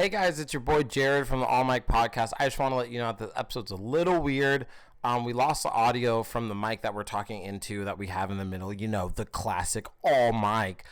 Hey guys, it's your boy Jared from the All Mic Podcast. I just want to let you know that the episode's a little weird. We lost the audio from the mic that we're talking into that we have in the middle. You know, the classic All Mic.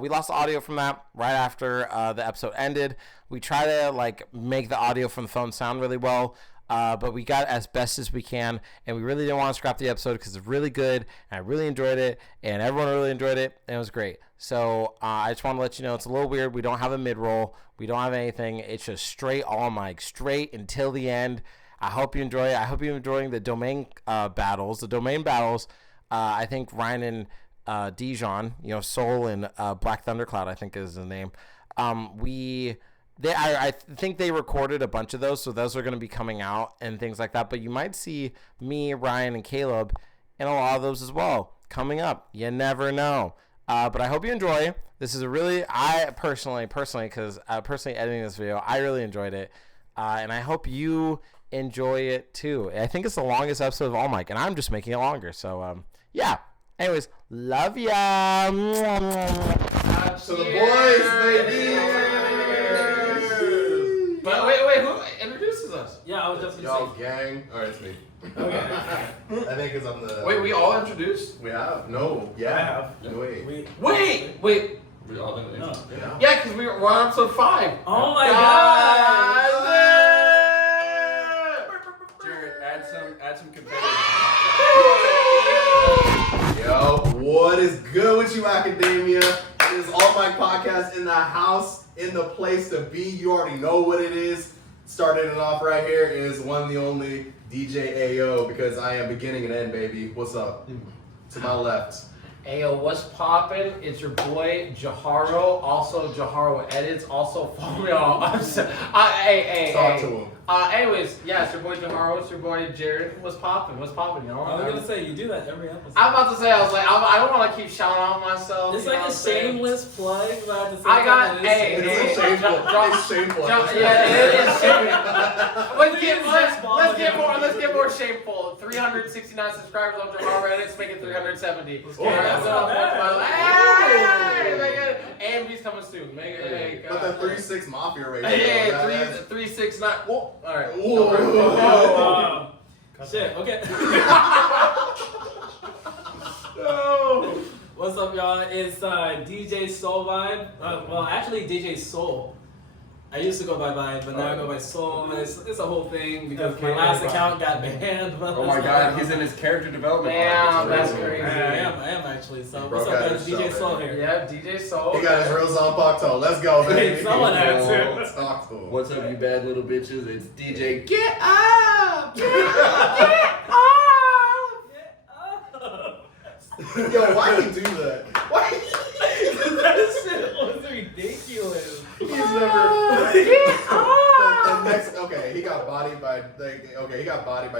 We lost the audio from that right after the episode ended. We try to make the audio from the phone sound really well. But we got as best as we can, and we really didn't want to scrap the episode because it's really good, and I really enjoyed it, and everyone really enjoyed it, and it was great. So I just want to let you know it's a little weird. We don't have a mid-roll. We don't have anything. It's just straight all mic, straight until the end. I hope you enjoy it. I hope you're enjoying the domain battles. The domain battles, I think Ryan and Dijon, Soul and Black Thundercloud, I think is the name. I think they recorded a bunch of those, so those are going to be coming out and things like that. But you might see me, Ryan, and Caleb in a lot of those as well coming up. You never know. But I hope you enjoy. This is I personally, because personally editing this video, I really enjoyed it. And I hope you enjoy it too. I think it's the longest episode of All Mic, and I'm just making it longer. So, yeah. Anyways, love ya. To the boys, baby. But wait, who introduces us? Yeah, I was just Y'all gang. Alright, it's me. Okay. I think because I'm the... Wait, we all introduced? We have? No. Yeah. I have. No, wait. Wait. We all didn't. No. Yeah. Yeah, because we're on episode 5. Oh my god! Jared, add some competitive. Yo, what is good with you, Academia? It is All Mic Podcast in the house, in the place to be. You already know what it is. Starting it off right here is one and the only DJ AO, because I am beginning and end, baby. What's up? To my left. Ayo, what's poppin'? It's your boy Jaharo, also Jaharo Edits. Also follow me on. Talk to him. Anyways, yeah, it's your boy Jaharo. It's your boy Jared. What's poppin'? Y'all? I was gonna say you do that every episode. I'm about to say I don't want to keep shouting out myself. It's like a shameless plug, but at the same I got time, It's shameful. It's shameful. Yeah, it is shameful. Let's get more shameful. 369 subscribers on Jaharo Edits, make it 370. That's not bad. Hey, AMV's coming soon. But the 3-6 Mafia rating. Hey, 369. Whoa. All right. Oh, shit. Okay. No. What's up, y'all? It's DJ Soul Vibe. Well, actually, DJ Soul. I used to go by Vibe, but now I go by Soul. It's a whole thing because my last account got banned. Oh my god, he's in his character development. Damn, that's crazy. I am actually. So what's up, guys? DJ Soul here. Yeah, DJ Soul. He got his real Zalpacto. Let's go, baby. Someone had to. Let's talk to him. What's up, you bad little bitches? It's DJ. Get up! Get up! Yo, why do you do that? Why? That shit was ridiculous. He's never. The next, he got bodied by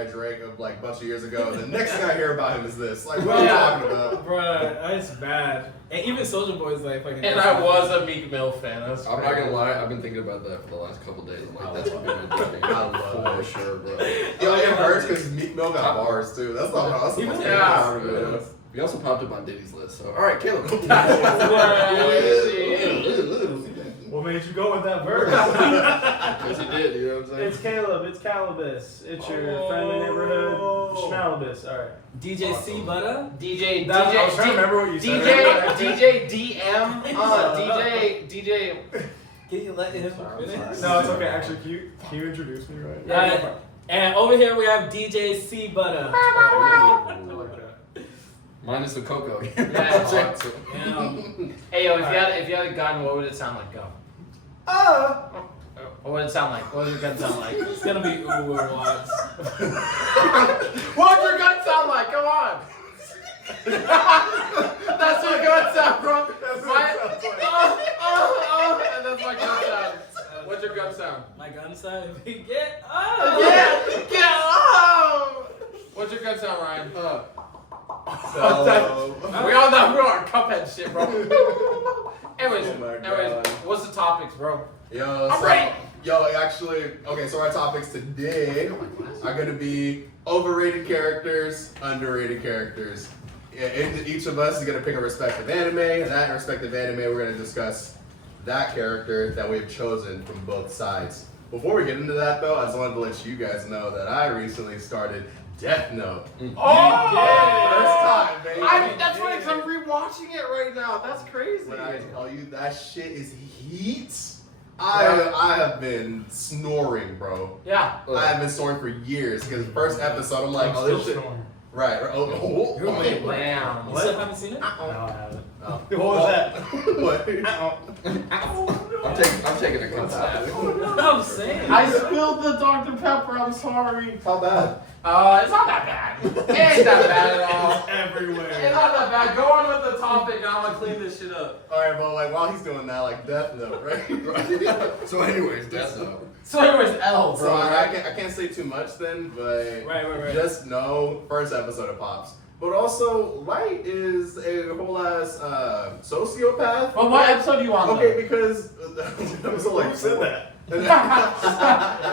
Drake a bunch of years ago. The next thing I hear about him is this. Like, what are you talking about? Bruh, that's bad. And even Soulja Boy's like fucking. And I was a Meek Mill fan. I'm not gonna lie, I've been thinking about that for the last couple days. I'm like, that's fucking for sure, bro. Yo, it hurts because Meek Mill got bars too. That's the most part of it. We also popped up on Diddy's list, so alright, Caleb. What made you go with that verse? Because he did, you know what I'm saying? It's Caleb, it's Calibus, it's your friendly neighborhood Schmalibus. Alright. DJ C Butter? DJ. I was trying to remember what you said. DJ DM. DJ. Can you let him finish? No, it's okay. Actually, can you introduce me, right? Yeah. And over here we have DJ C Butter. Minus the cocoa. Yeah. Damn. Hey yo, if you had a gun, what would it sound like? Go. What would it sound like? What would your gun sound like? It's gonna be Uber Watts. What would your gun sound like? Come on. That's your gun sound, bro. That's my gun sound. What's your gun sound? My gun sound? Get up! Yeah, get up! What's your gun sound, Ryan? We all know we're on Cuphead shit, bro. Anyways, what's the topics, bro? So our topics today are going to be overrated characters, underrated characters. Each of us is going to pick a respective anime, and that respective anime we're going to discuss that character that we've chosen from both sides. Before we get into that though, I just wanted to let you guys know that I recently started Death Note. First time, baby. That's funny because I'm rewatching it right now. That's crazy. When I tell you that shit is heat, I have been snoring, bro. Yeah. I have been snoring for years because the first episode I'm like, oh, this shit. Right. Oh, Wait, damn. You still haven't seen it? No, I haven't. Oh. What was that? What? I'm taking a good stab. I'm saying. I spilled the Dr. Pepper. I'm sorry. How bad? It's not that bad. It ain't that bad at all. Everywhere. It's not that bad. Go on with the topic and I'm gonna clean this shit up. Alright, but like while he's doing that, like Death Note, right? So, anyways, Death Note. So anyways, L, So bro. I can't say too much then, but Right. just know first episode of Pops. But also, Light is a whole ass sociopath. But what episode do you want? Okay, because episode like Who said 4. that?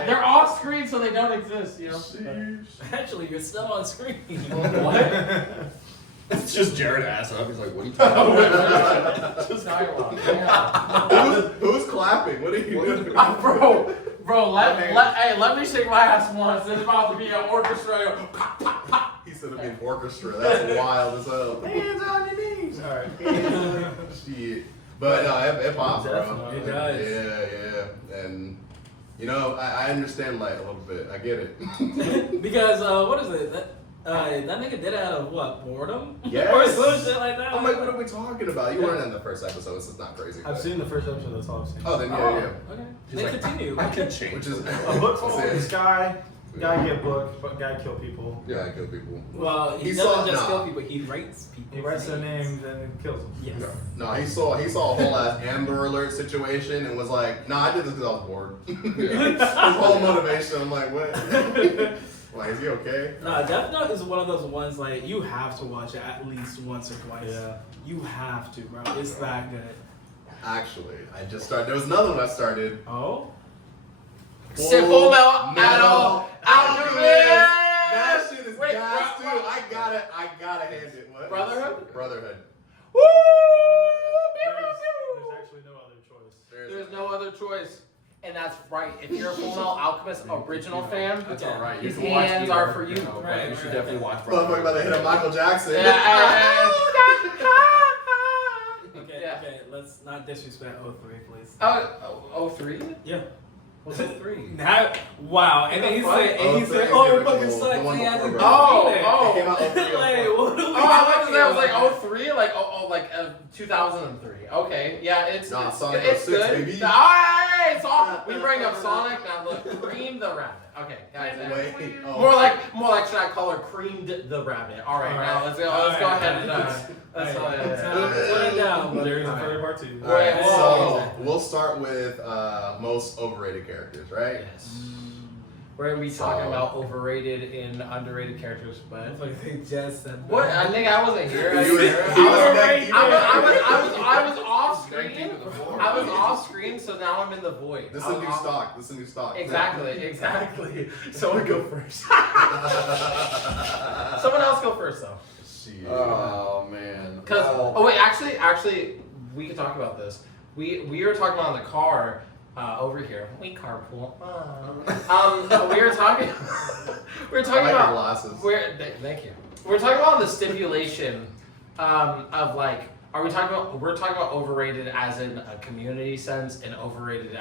They're off screen, so they don't exist. You know. Actually, you're still on screen. What? It's just Jared ass up. He's like, what are you talking about? Just dialogue. Yeah. Who's clapping? What are you doing? Bro, let me shake my ass once. It's about to be an orchestra. Pop, pop, pop. He said it'd be an orchestra. That's wild as hell. Hands on your knees. All right. Shit. But no, it pops, bro. Definitely. It does. Yeah. And you know, I understand Light a little bit. I get it. Because what is it? That nigga did it out of what? Boredom? Yes. Or some shit like that. I'm like, what are we talking about? You weren't in the first episode, so it's not crazy. I've but- seen the first episode. That's all I've seen. Oh, then yeah. Okay. He's Then like, continue. I can change. Which is A book full of this guy get booked, but guy kill people. Yeah, I kill people. Well, he He doesn't saw- just nah. kill people. He writes people. He writes their names and kills them. Yes. No, he saw a whole ass Amber Alert situation and was like, nah, I did this because I was bored. His whole motivation. I'm like, what? Like, is he okay? Nah, Death Note is one of those ones like you have to watch it at least once or twice. Yeah. You have to, bro. It's that good. Actually, I just started. There was another one I started. Oh. Full Metal Alchemist. That shit is Wait, gas bro- too. I gotta hand it. What? Brotherhood? Woo! There's actually no other choice. There's no other choice. And that's right. If you're a Full Metal Alchemist original fan, That's alright. You his can watch hands either, are for you. know, but Right, you should right, definitely right. watch. Motherfucker about to hit a Michael Jackson. Okay, let's not disrespect 03, please. Oh, 03? Yeah. What's 03? Now, wow. And then he What the said, fuck? and he 03 said, is oh, the it fucking original, sucks. the one He hasn't before completed it. Oh. It came out 03. Like, what are we Oh, I thought talking that was about? like 03, like 2003. Okay, yeah, it's Nah, it's, Sonic it's 06, good. baby. Alright, so we bring up Sonic now. Look, Cream the Rabbit. Okay, guys. Wait. Oh. More like should I call her Creamed the Rabbit? All right, now let's go. Let's go ahead and let's go ahead. Put it down. But there is a Alright. further part 2. All right, Wait, so whoa. we'll start with most overrated characters, right? Yes. We're gonna be talking about overrated and underrated characters, but I think Jess said that. what? I think I wasn't here. I was off screen. I was off screen, so now I'm in the void. This is a new stock. This is a new stock. Exactly. Someone go first. Someone else go first though. Shit. Oh man. Cause wait, actually, we can talk about this. We were talking about in the car over here. We carpool. We were talking. We were I talking like your about. glasses. Thank you. We're talking about the stipulation of like. We're talking about overrated as in a community sense and overrated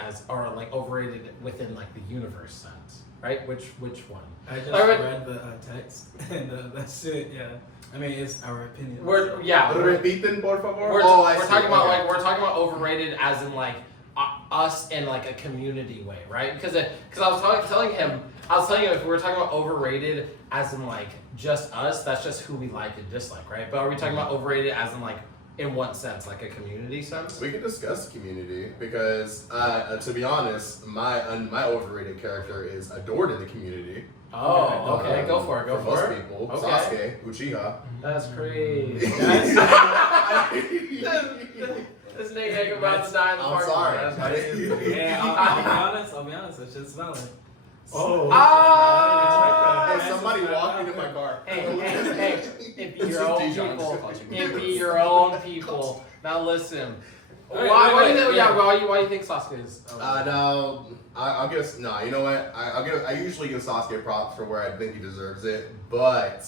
overrated within like the universe sense, right? Which one? I just Alright. read the text and that's it. Yeah. I mean, it's our opinion. We're Repiten, por favor. We're I see. talking about Okay. we're talking about overrated as in like us in like a community way, right? Because I was telling him if we were talking about overrated as in like just us, that's just who we like and dislike, right? But are we talking about overrated as in like in what sense, like a community sense? We can discuss community because, to be honest, my overrated character is adored in the community. Oh, okay, go for it. Go most for it. people. Okay. Sasuke, Uchiha. That's crazy. This nigga about to die in the I'm parking lot. sorry. That's crazy. Yeah, I'll be honest. It's just smelling. Oh. Ah! Hey, somebody walked into my car. Hey, it be This your is own Dijon people. clutching. It be your own people. Now listen, Why do you think Sasuke is? No, I'll give. No, you know what? I usually give Sasuke props for where I think he deserves it, but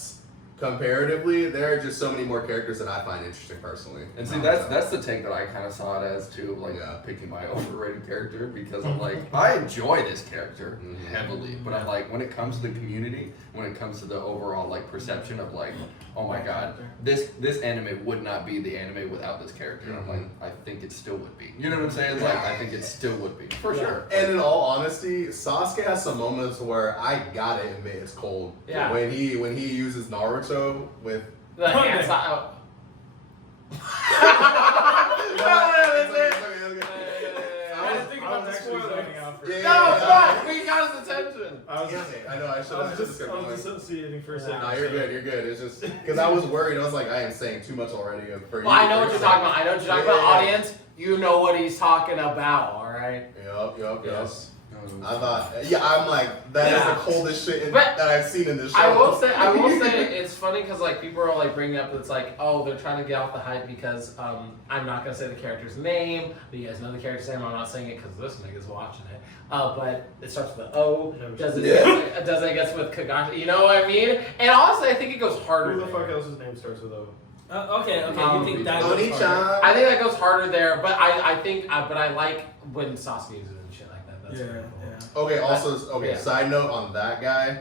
comparatively, there are just so many more characters that I find interesting personally. And see, that's the take that I kind of saw it as too, like picking my overrated character, because I'm like, I enjoy this character heavily, but I'm like, when it comes to the community, when it comes to the overall like perception of like, oh my god, this anime would not be the anime without this character. I'm like, I think it still would be. You know what I'm saying? Like, I think it still would be for sure. And in all honesty, Sasuke has some moments where I gotta admit it's cold. Yeah. When he uses Naruto with The hand side. I was actually zoning out for We got his attention. I know. I should have just dissociating for a second. No, you're good. You're good. It's just because I was worried. I was like, I am saying too much already. For Well, I know what you're talking about. I know what you're talking about, audience. You know what he's talking about, all right? Yup. Yes. I thought, I'm like, that is the coldest shit that I've seen in this show. I will say, it's funny because like people are like bringing up, it's like, oh, they're trying to get off the hype because I'm not gonna say the character's name, but you guys know the character's name. I'm not saying it because this nigga's watching it. But it starts with an O. Does it gets with Kagashi? You know what I mean? And honestly, I think it goes harder. Who the fuck else's name starts with O? Okay. You think that goes Oni-chan. harder? I think that goes harder there, but I like when Sasuke uses it and shit like that. That's really cool. Okay, side note on that guy.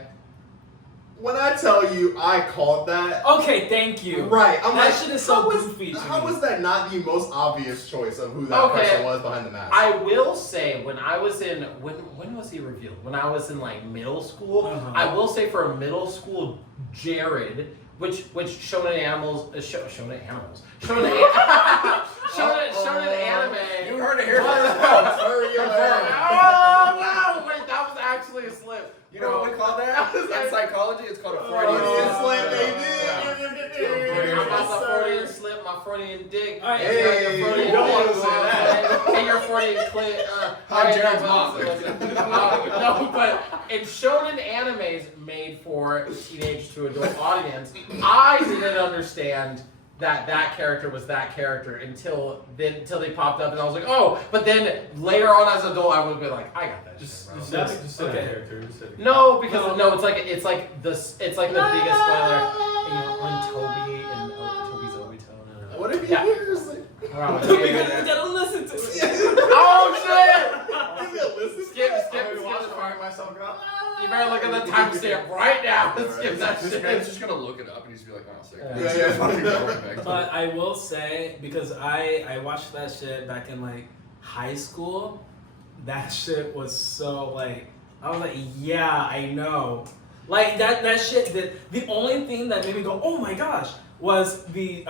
When I tell you I called that. Okay, thank you. Right. I'm that like, shit is so goofy to How me. was that not the most obvious choice of who that person was behind the mask? I will say, when I was in, when was he revealed? When I was in like middle school, I will say for a middle school Jared, which shonen animals, shonen anime. You heard it here first. Oh no! Wait, that was actually a slip. You know what we call that? In psychology, it's called a Freudian Freudian slip. I got the Freudian slip, my Freudian dick. Hey, you don't want to say that. And your Freudian clit. Hi, Jared's mom. No, but in shonen animes made for teenage to adult audience, I didn't understand that character was that character until they popped up, and I was like, oh. But then later on as an adult, I would be like, I got that. Just shit, say bro. character. No, because it's like the biggest spoiler. You know, when Toby's Obito. What if he hears it? Because you gotta listen to it. Oh shit! Skip I'm the part. myself go. You better look at the timestamp right now. Skip that This shit. man's just gonna look it up and he's gonna be like, oh, sick. Yeah. But I will say, because I watched that shit back in like high school, that shit was so like, I was like, yeah, I know. Like that shit, the only thing that made me go, oh my gosh, was the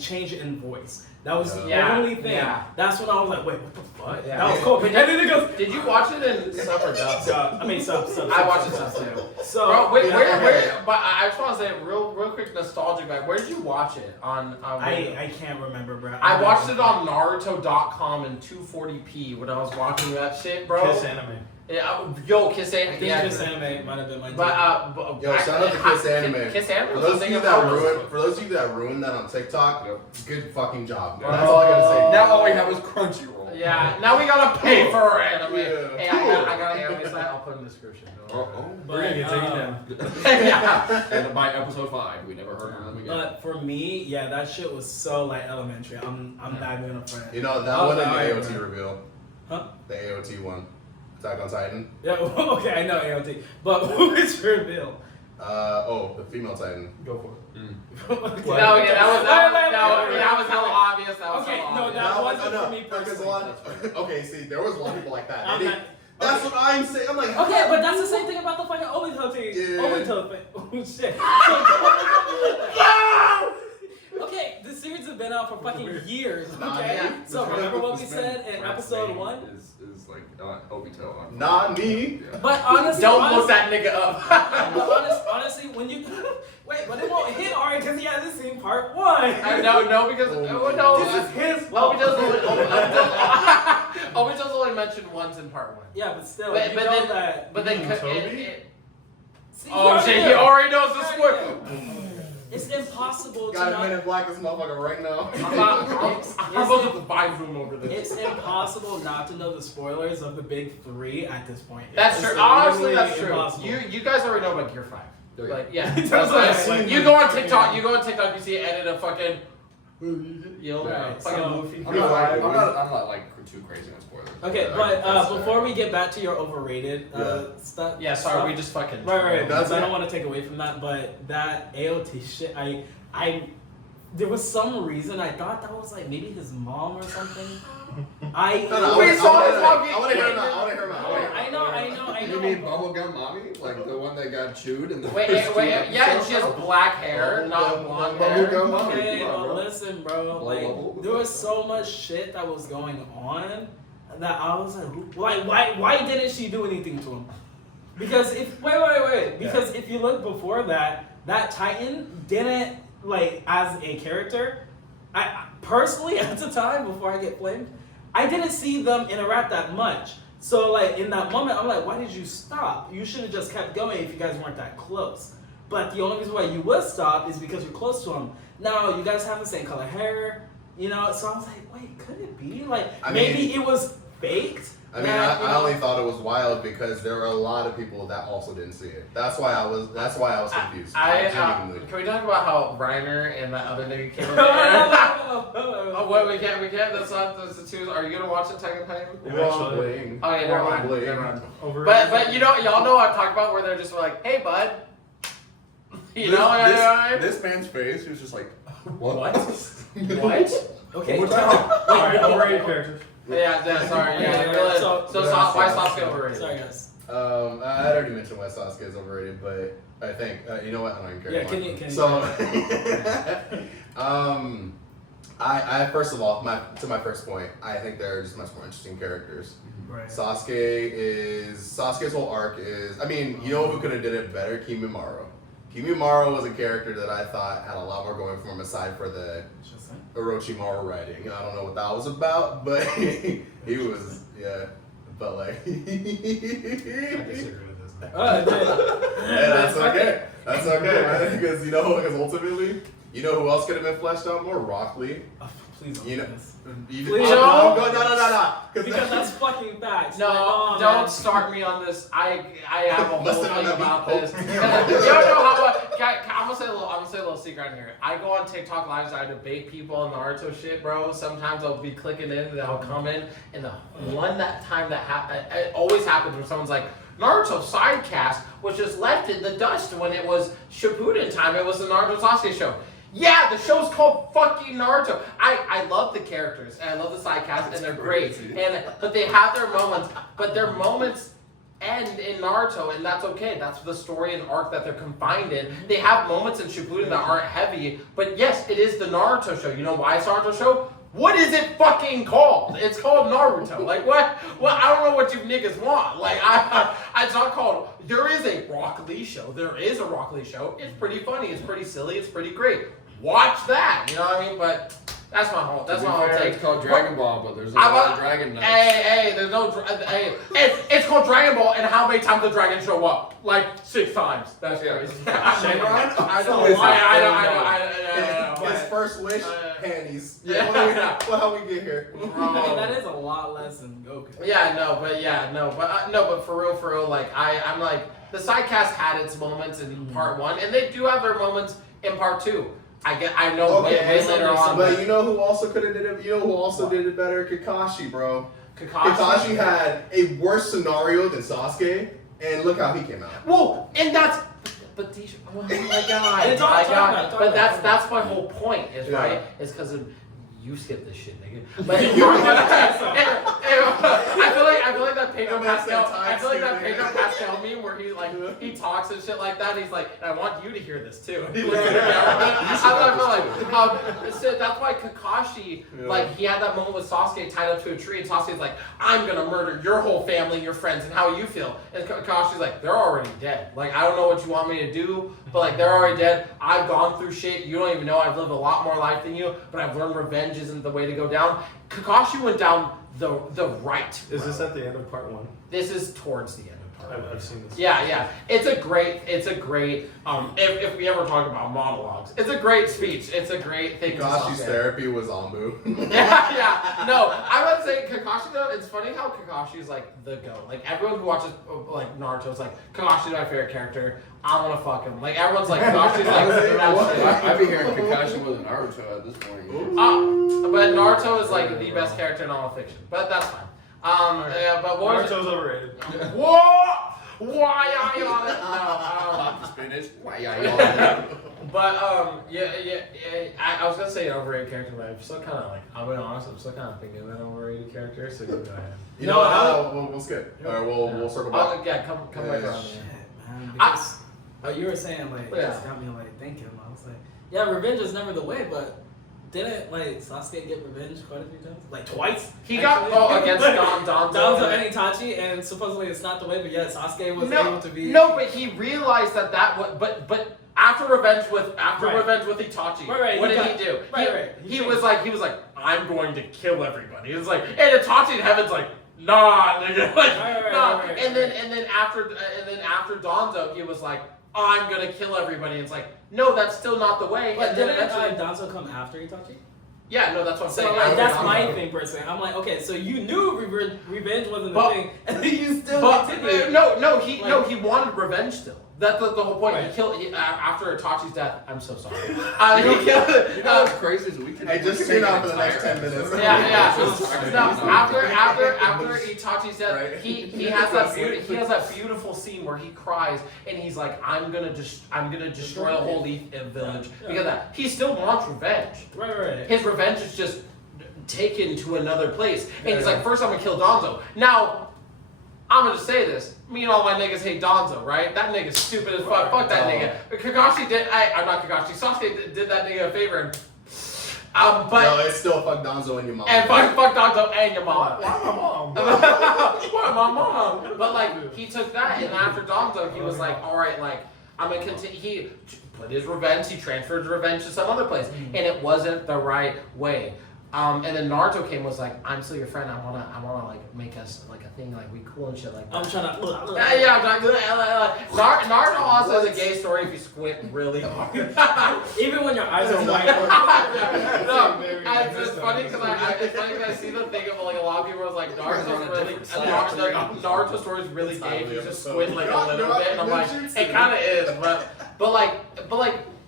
change in voice. That was the only thing. Yeah. That's when I was like, wait, what the fuck? Yeah. That was cool. And then it goes, Did you watch it in sub or dub? Sub. I watched it sub too. So, bro, where? But I just want to say real quick nostalgic back. Where did you watch it on? I can't remember, bro. I watched it on Naruto.com in 240p when I was watching that shit, bro. Kiss Anime. Yeah, Kiss Anime. I think Kiss Anime might have been my Shout out to Kiss Anime. Kiss Anime. For those of you that ruined that on TikTok, good fucking job. That's all I gotta say. Now all we have is Crunchyroll. Yeah, now we gotta pay for our anime. Yeah. Hey, I got an anime site. I'll put it in the description. We're gonna get taken down. Yeah. And by episode 5, we never heard from them again. But for me, yeah, that shit was so like elementary. I'm not even a friend. You know that one in the AOT reveal. Huh? The AOT one. Attack on Titan. Yeah, okay, I know AOT. But who is your reveal? The female Titan. Go for it. No, yeah, that was hella obvious. That was Okay, hella no, obvious. that wasn't no, for me because personally. okay, see, there was a lot of people like that. I'm not- That's what I'm saying. I'm like, Okay, but that's the same thing about the fucking Obito thing. Yeah. Obito thing. Oh shit. Okay, the series has been out for fucking years. Okay, yeah. so remember what we said in episode 1? Is like Obito on. not me. Yeah. But honestly, Don't look that nigga up. But honestly, when you wait, but it won't hit Ari because he hasn't seen part 1. No, because This is his fault. Obito's only mentioned once in part 1. Yeah, but still, But you then- know that. But then, Toby? See, oh shit, he already knows the Yeah. spoiler. It's impossible to Got a not. minute black this motherfucker right now. I'm about to vibe room over this. It's impossible not to know the spoilers of the big three at this point. That's It's true. Honestly, literally that's true. impossible. You guys already know about Gear 5. There you Like, yeah. That's That's what I'm like, saying. you go on TikTok, you see an edit of fucking. Right, Fucking so- Luffy. I'm not like too crazy on spoilers. Okay, but before we get back to your overrated stuff. Yeah, sorry, we just fucking. Right. That's Because I it. don't want to take away from that, but that AOT shit, I there was some reason I thought that was like maybe his mom or something. We saw his mom get I want to hear him eaten. out. I want to hear him out. I know. You mean Bubblegum Mommy? Like the one that got chewed in the Wait, first two yeah, and she has episodes? black hair, not blonde hair. Bubblegum Mommy. Okay, Come on, but bro. listen, bro. Low Like, level. there was so much shit that was going on that I was like, why didn't she do anything to him? Because if wait, because if you look before that Titan didn't like as a character. I personally at the time before I get flamed, I didn't see them interact that much. So like in that moment, I'm like, why did you stop? You should have just kept going if you guys weren't that close. But the only reason why you would stop is because you're close to him. Now you guys have the same color hair, you know. So I was like, wait, could it be like maybe it was faked? I mean, I only thought it was wild because there were a lot of people that also didn't see it. That's why I was confused. Genuinely. Can we talk about how Reiner and that other nigga came over there? Oh, wait, we can't. That's the two. Are you gonna watch Attack on Titan? Wrong bling. Oh, yeah, never Wrong mind. bling. Never mind. Overrated. But y'all know what I'm talking about, where they're just like, hey, bud. You know what I mean? This man's face, he was just like, what? What? Okay. One more time. Alright, overrated characters. Yeah, sorry. Yeah, Okay, really. so- So why Sasuke overrated? Sorry guys. I had already mentioned why Sasuke is overrated, but I think you know what? I don't even care. Yeah, anymore. can you? So, I first of all, to my first point, I think they're just much more interesting characters. Right. Sasuke's whole arc is. I mean, you know who could have did it better? Kimimaro. Kimimaro was a character that I thought had a lot more going for him aside for the Orochimaru writing. I don't know what that was about, but he was but like. I disagree with this. Yeah, that's okay. That's okay, man. Because because ultimately, you know who else could have been fleshed out more? Rock Lee. Oh, please don't You know, do this. Please No. no. Because that's fucking facts. No, Like, oh, don't man. start me on this. I have a whole Listen on thing the about beat. this. You don't know how much. I'm gonna say a little secret on here. I go on TikTok lives. I debate people on Naruto shit, bro. Sometimes I'll be clicking in, and I'll come in, and the time that happened, it always happens when someone's like, Naruto sidecast was just left in the dust when it was Shippuden time. It was the Naruto Sasuke show. Yeah, the show's called fucking Naruto. I love the characters and I love the side cast and they're great. But they have their moments, but their moments end in Naruto and that's okay. That's the story and arc that they're confined in. They have moments in Shippuden that aren't heavy, but yes, it is the Naruto show. You know why it's Naruto show? What is it fucking called? It's called Naruto. Like what? Well, I don't know what you niggas want. Like it's not called. There is a Rock Lee show. There is a Rock Lee show. It's pretty funny. It's pretty silly. It's pretty great. Watch that. You know what I mean? But that's my whole. That's my whole take. It's called Dragon Ball, but there's a lot of Dragon Knights. Hey, there's no. It's called Dragon Ball, and how many times did Dragon show up? Like 6 times. That's crazy. Shenron? I know. His first wish, panties. Yeah. Well, how we get here? I mean, that is a lot less than Goku. But for real, like I'm like the sidecast had its moments in part 1, and they do have their moments in part 2. I know way later on. But you know who also could have did it? You know who also did it better? Kakashi, bro. Kakashi had a worse scenario than Sasuke, and look how he came out. Whoa, and that's. But these, oh my god, But that's my whole point, is right? Is because you skip this shit, nigga. But I feel like that Pedro Pascal. I feel like that Pedro Pascal meme where he talks and shit like that. And he's like, and I want you to hear this too. He looks at the camera. So that's why Kakashi, like, he had that moment with Sasuke tied up to a tree, and Sasuke's like, I'm gonna murder your whole family and your friends, and how you feel. And Kakashi's like, they're already dead. Like, I don't know what you want me to do, but like, they're already dead. I've gone through shit. You don't even know. I've lived a lot more life than you, but I've learned revenge isn't the way to go down. Kakashi went down the right. Is this at the end of part 1? This is towards the end of I've seen this. Yeah. It's a great. If we ever talk about monologues, it's a great speech. It's a great thing. Kakashi's therapy was Ambu. yeah. No, I would say Kakashi though. It's funny how Kakashi is like the GOAT. Like everyone who watches like Naruto is like Kakashi's my favorite character. I want to fuck him. Like everyone's like Kakashi's like the best shit. I'd be hearing Kakashi more than Naruto at this point. But Naruto is like the best character in all of fiction. But that's fine. Yeah, but what was Naruto's overrated. Whoa! Why are you on it? No, Spinach. Why y'all? but I was gonna say an overrated character, but I'm still kind of like, I'll be honest, I'm still kind of thinking of an overrated character. So you go ahead. You know what? We'll skip. Or we'll circle back. Come back around. Shit, man. Because you were saying like, it just got me like thinking. I was like, yeah, revenge is never the way, but didn't like Sasuke get revenge quite a few times? Like twice? He got against Danzo and Itachi, and supposedly it's not the way, but yeah, Sasuke was able to be. No, but he realized that was, but after revenge with Itachi, what did he do? He was like, I'm going to kill everybody. He was like, and Itachi in heaven's like, nah, nigga, like, nah. And then after Danzo, he was like, I'm gonna kill everybody. It's like, no, that's still not the way. But and then didn't eventually, Danzo come after Itachi? Yeah, no, that's what I'm saying. So like, that's my thing personally. I'm like, okay, so you knew revenge wasn't the thing, and then you still continued. He wanted revenge still. That's the whole point. Right. He killed after Itachi's death. I'm so sorry. He killed. You know what's crazy is we can. Hey, just tune out for the next 10 minutes. Yeah. After Itachi's death, right. he has that beautiful scene where he cries and he's like, I'm gonna destroy the whole village because of that. He still wants revenge. Right. His revenge is just taken to another place, and he's like, first I'm gonna kill Danzo. Now, I'm gonna say this. Me and all my niggas hate Danzo, right? That nigga's stupid as fuck. Fuck that nigga. But Kakashi did. I'm not Kakashi. Sasuke did that nigga a favor. But no, it's still fuck Danzo and your mom. And fuck Danzo and your mom. Why my mom? Why my mom? But like, he took that, and after Danzo, he was like, all right, like, I'm gonna continue. He put his revenge. He transferred his revenge to some other place, and it wasn't the right way. And then Naruto came and was like, I'm still your friend. I wanna like make us like a thing, like we cool and shit like that. I'm trying to. Naruto also has a gay story if you squint really hard. Even when your eyes are white. No, it's funny because I see the thing of like a lot of people was like Naruto story is really gay if you just squint like a little bit, and I'm like, it kind of is, but like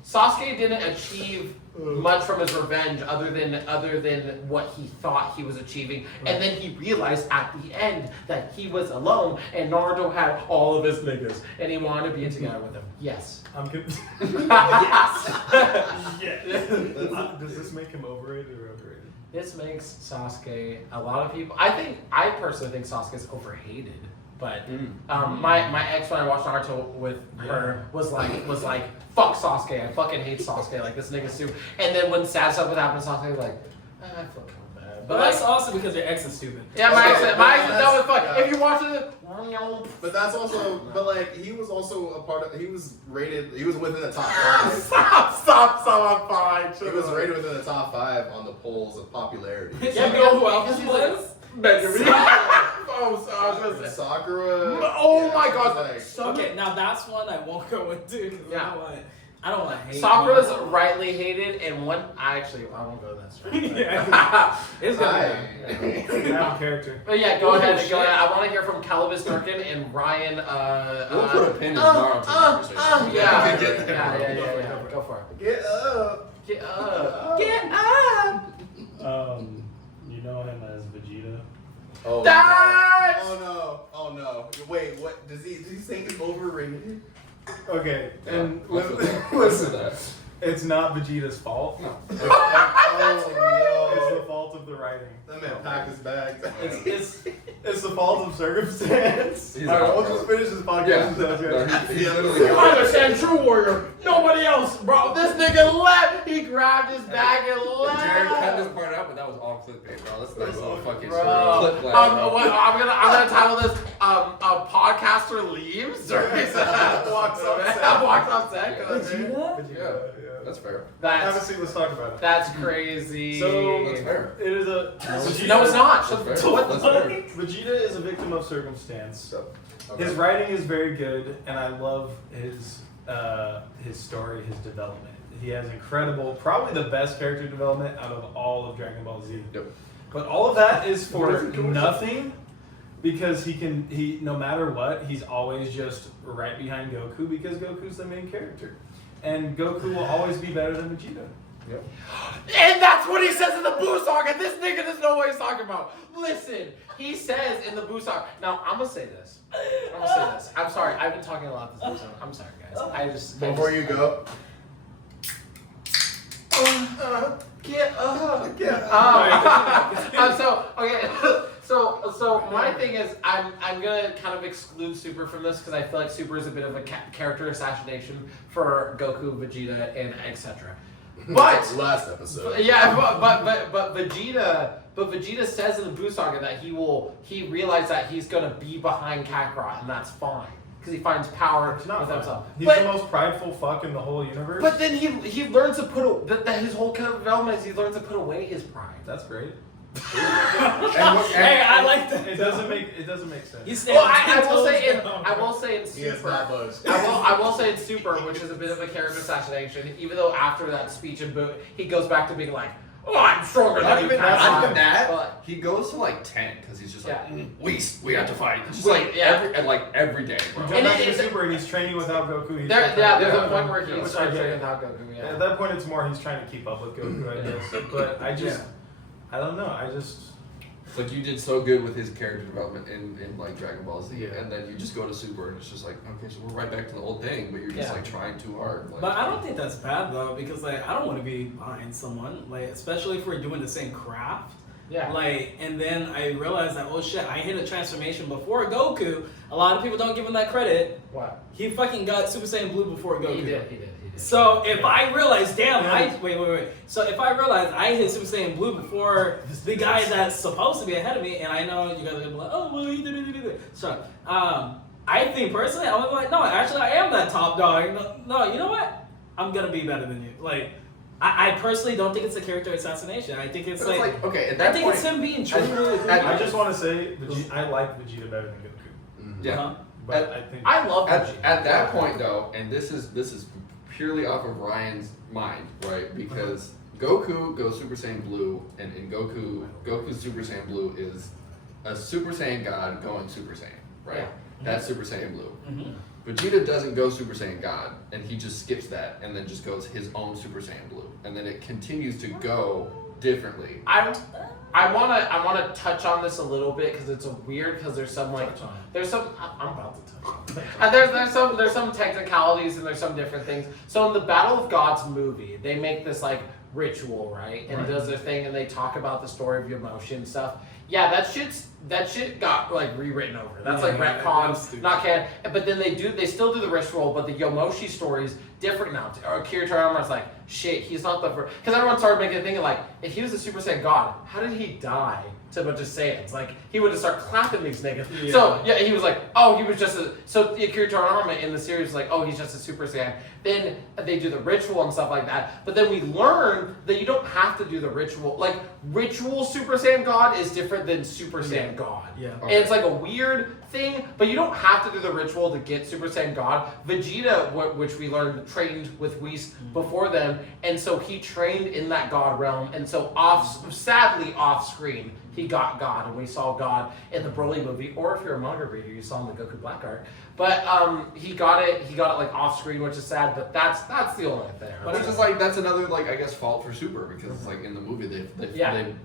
Sasuke didn't achieve much from his revenge other than what he thought he was achieving, and then he realized at the end that he was alone and Naruto had all of his niggas and he wanted to be together with them. Yes. I'm confused. Yes. Does this make him overrated or underrated? This makes Sasuke, a lot of people, I personally think Sasuke is overhated. But my ex, when I watched Naruto with her, was like, fuck Sasuke, I fucking hate Sasuke, like this nigga's stupid. And then when sad stuff would happen to Sasuke, like, I feel kind of bad. But that's also because your ex is stupid. Yeah, my ex is dumb as fuck. If you watch it, but that's also, but like he was also a part of. He was rated. He was within the top 5. Stop! I'm fine. He was rated within the top 5 on the polls of popularity. Yeah, you know who else was? Benjamin. Sakura. Oh my god. Okay, now that's one I won't go into. Yeah. I don't want to hate. Sakura's rightly hated, and one I won't go that straight. It's good. Out of character. But yeah, go ahead. I want to hear from Calibus Durkin and Ryan. We'll put a pin in Naruto. Yeah. Go for it. Get up. You know him as Vegeta. Oh no. Wait, what? Does he say he's overrated? Okay, and listen, it's not Vegeta's fault. No. It's the fault of the writing. That man packed his bags. It's the fault of circumstance. Alright, we'll just finish this podcast. I understand, true warrior. Nobody else, bro. This nigga left. He grabbed his bag and left. Jared cut this part out, but that was all clickbait, bro. That's a nice little fucking story. I'm gonna title this a podcaster leaves or walks off set. Yeah, that's fair. Have a seat. Let's talk about it. That's crazy. So that's fair. It is a no, it's not. That's fair. Vegeta is a victim of circumstance. Okay. His writing is very good, and I love his story, his development. He has incredible, probably the best character development out of all of Dragon Ball Z. Yep. But all of that is for Doesn't do it. nothing, because he no matter what, he's always just right behind Goku because Goku's the main character, and Goku will always be better than Vegeta. Yep. And that's what he says in the Boo song, and this nigga doesn't know what he's talking about. Listen, he says in the Boo song. Now, I'm gonna say this. I'm sorry, I've been talking a lot this episode. I'm sorry, guys. Before you go. So my thing is, I'm gonna kind of exclude Super from this because I feel like Super is a bit of a character assassination for Goku, Vegeta, and etc. But last episode. yeah, but Vegeta says in the Buu saga that he realized that he's gonna be behind Kakarot, and that's fine because he finds power It's not with fun. himself. He's But- the most prideful fuck in the whole universe. But then he learns to that his whole kind of development is he learns to put away his pride. That's great. Hey, I like that. It doesn't make sense. He's Well, I standing will say in He has Super. not budged. I will say in Super, which is a bit of a character assassination. Even though after that speech in Boo, he goes back to being like, "Oh, I'm stronger Not than you." even Kakarot." that. But- He goes to like 10 because he's just like, Yeah. we have to fight. It's just Wait, like yeah. every day, bro. You jump And back it- into Super and he's training without Goku. He's there's trying- a point where Which he's I get. training without Goku. Yeah. At that point, it's more he's trying to keep up with Goku, I guess. But I just, I don't know. It's like you did so good with his character development in like Dragon Ball Z, Yeah. and then you just go to Super and it's just like, okay, so we're right back to the old thing, but you're just Yeah. like trying too hard. Like, But I don't think that's bad though, because like I don't want to be behind someone, like especially if we're doing the same craft. Yeah. Like, and then I realized that, oh shit, I hit a transformation before Goku. A lot of people don't give him that credit. What? He fucking got Super Saiyan Blue before Goku. He did. So if I realize, damn, wait. So if I realize I hit Super Saiyan Blue before the guy that's supposed to be ahead of me, and I know you guys are gonna be like, oh, well, he did it. So, I think personally, I was like, no, actually, I am that top dog. No, you know what? I'm gonna be better than you. Like, I personally don't think it's a character assassination. I think it's but like, it's like, okay, at I that think point, it's him being true. I just want to say, I like Vegeta better than Goku. yeah. Uh-huh. But I think I love At, Vegeta. at that point though, and this is purely off of Ryan's mind, right? Because Goku goes Super Saiyan Blue, and Goku's Super Saiyan Blue is a Super Saiyan God going Super Saiyan, right? Yeah. That's Super Saiyan Blue. Mhm. Vegeta doesn't go Super Saiyan God, and he just skips that, and then just goes his own Super Saiyan Blue, and then it continues to go differently. I wanna touch on this a little bit because it's a weird because there's some like there's some I'm about to touch on it. And there's some technicalities and there's some different things. So in the Battle of Gods movie, they make this like ritual, right? And does their thing and they talk about the story of emotion and stuff. Yeah, that shit got like rewritten over. That's like Yeah, that's retcon, stupid. not canon. But then they still do the ritual, but the Yomoshi story's different now. Or Akira Toriyama's like, shit, he's not the first. Because everyone started making a thing of like, if he was a Super Saiyan God, how did he die to a bunch of Saiyans? Like, he would have started clapping these niggas. Yeah. So, yeah, he was like, oh, he was just a. So, Akira Toriyama in the series was like, oh, he's just a Super Saiyan. Then they do the ritual and stuff like that. But then we learn that you don't have to do the ritual. Like, ritual Super Saiyan God is different than Super Saiyan God. Yeah. And it's like a weird thing, but you don't have to do the ritual to get Super Saiyan God. Vegeta, which we learned, trained with Whis before them, and so he trained in that God realm, and so sadly off screen, he got God, and we saw God in the Broly movie, or if you're a manga reader, you saw him in the Goku Black Art. But he got it like off screen, which is sad, but that's the only thing. But it's just like that's another like I guess fault for Super because it's like in the movie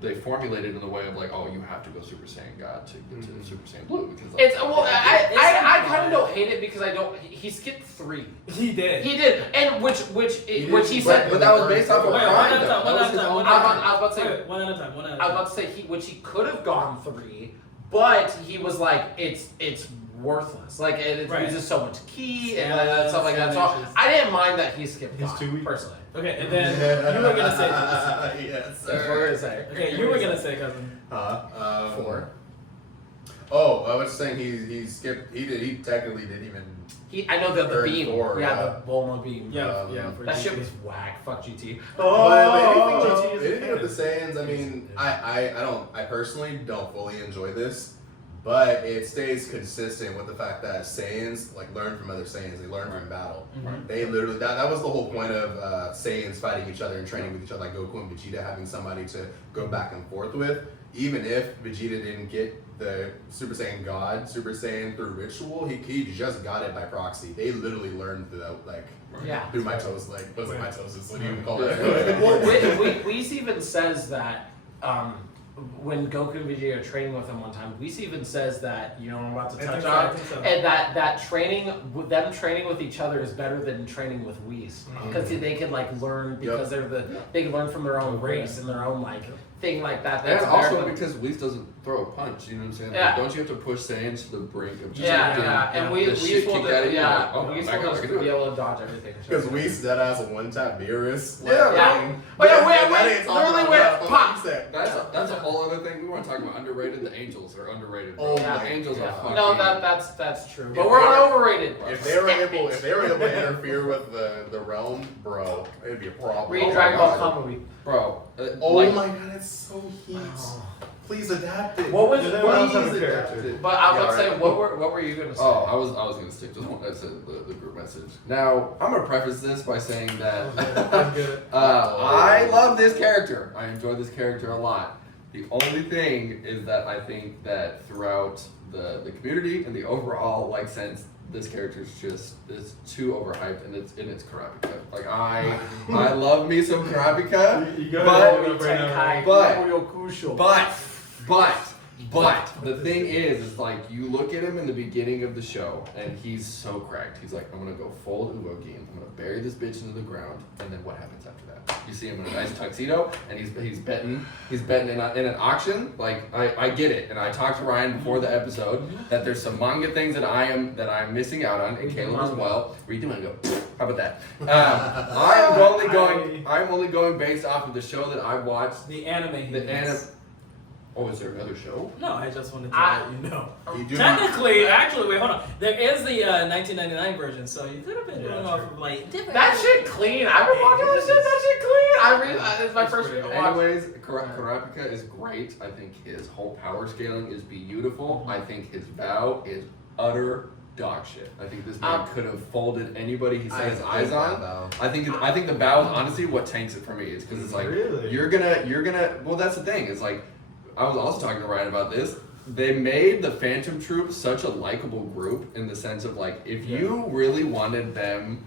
they formulated in the way of like, oh, you have to go Super Saiyan God to get to Super Saiyan Blue because like, It's I kind of don't hate it because I don't. He skipped 3. He did. He did, and which he said. but that was based off of Wait, Prime, one at a though. time, That one was at a his time, own one Prime. I was about to say. Wait, one at a time. I was about to say which he could have gone 3, but he was like, it's worthless. Like it Right. uses so much key and Yeah, stuff like that. So animations. I didn't mind that he skipped He's God, 2 weeks. personally. Okay, and then you were gonna say. Yes, That's what we're sir. gonna say. Okay, you were gonna say, cousin. 4. Oh, I was saying he skipped. He technically didn't even. I know the Third, beam. four, the Bulma beam. Yeah, yeah. For That shit GT. was whack. Fuck GT. But anything with the Saiyans, I mean, I personally don't fully enjoy this, but it stays consistent with the fact that Saiyans like learn from other Saiyans. They learn from battle. Mhm. They literally that was the whole point of Saiyans fighting each other and training with each other, like Goku and Vegeta having somebody to go back and forth with. Even if Vegeta didn't get the Super Saiyan God, Super Saiyan through ritual, he just got it by proxy. They literally learned through mitosis, what's mitosis? What do you even call it? Well, Whis even says that when Goku and Vegeta are training with him one time, Whis even says that, you know what I'm about to touch on, and that training with each other is better than training with Whis, because they can like learn because they can learn from their own race and their own like thing like that. And That's also better because Whis doesn't throw a punch, you know what I'm saying? Yeah. Like, don't you have to push Saiyans to the brink of just and the shit will kicked out of you? Like, oh, Whis I will can just do be it. able to dodge everything. Because Whis dead ass one tap Beerus. Yeah. Literally went pop. That's a whole other thing. We want to talk about underrated. The Angels are underrated. Bro. Oh, The yeah. Angels are fucking. No, that's true. But we're on overrated. If they were able to interfere with the realm, bro, it'd be a problem. Read my Dragon Ball God. Combo. Bro. Oh like, my god, it's so heat. Please adapt it. What was- They what don't was have a Please character. adapt it. But I would Yeah, say, right. what were you gonna say? Oh, I was gonna stick to the one I said the group message. Now I'm gonna preface this by saying that That's good. I love this character. I enjoy this character a lot. The only thing is that I think that throughout the community and the overall like sense, this character is too overhyped, and it's Kurapika. Like I love me some Kurapika, You go but ahead and look up right now. but the thing is like you look at him in the beginning of the show, and he's so cracked. He's like, I'm gonna go full Uogi, I'm gonna bury this bitch into the ground, and then what happens after that? You see him in a nice tuxedo, and he's betting in an auction. Like I get it, and I talked to Ryan before the episode that there's some manga things that I'm missing out on, and Caleb as well. Where you doing? Go. How about that? I'm only going based off of the show that I watched. The anime. Oh, is there another show? No, I just wanted to let you know. You do Technically, actually, wait, hold on. There is the 1999 version, so you could have been going off of like different. That shit clean. I've been watching that shit. That shit clean. It's my first watch. Anyways, Kurapika is great. I think his whole power scaling is beautiful. I think his vow is utter dog shit. I think this man could have folded anybody he set his eyes on. I think the vow is honestly what tanks it for me. It's because it's like Really? you're gonna. Well, that's the thing. It's like I was also talking to Ryan about this. They made the Phantom Troop such a likable group in the sense of like if you really wanted Kurapika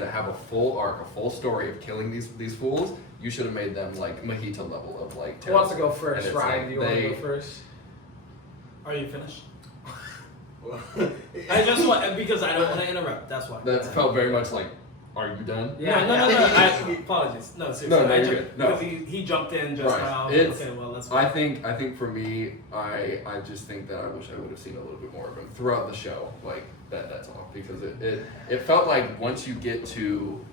to have a full arc, a full story of killing these fools, you should have made them like Mahita level of like. Who wants to go first, And it's Ryan? like Do you want to go first? Are you finished? I just want because I don't want to interrupt. That's why. That felt very much like, are you done? Yeah, No. yeah. Apologies. No, seriously. No, I you're ju- good. No. Because he jumped in just Right. now. It's- Okay, well, let's. I think for me, I just think that I wish I would have seen a little bit more of him throughout the show. Like that's all. Because it felt like once you get to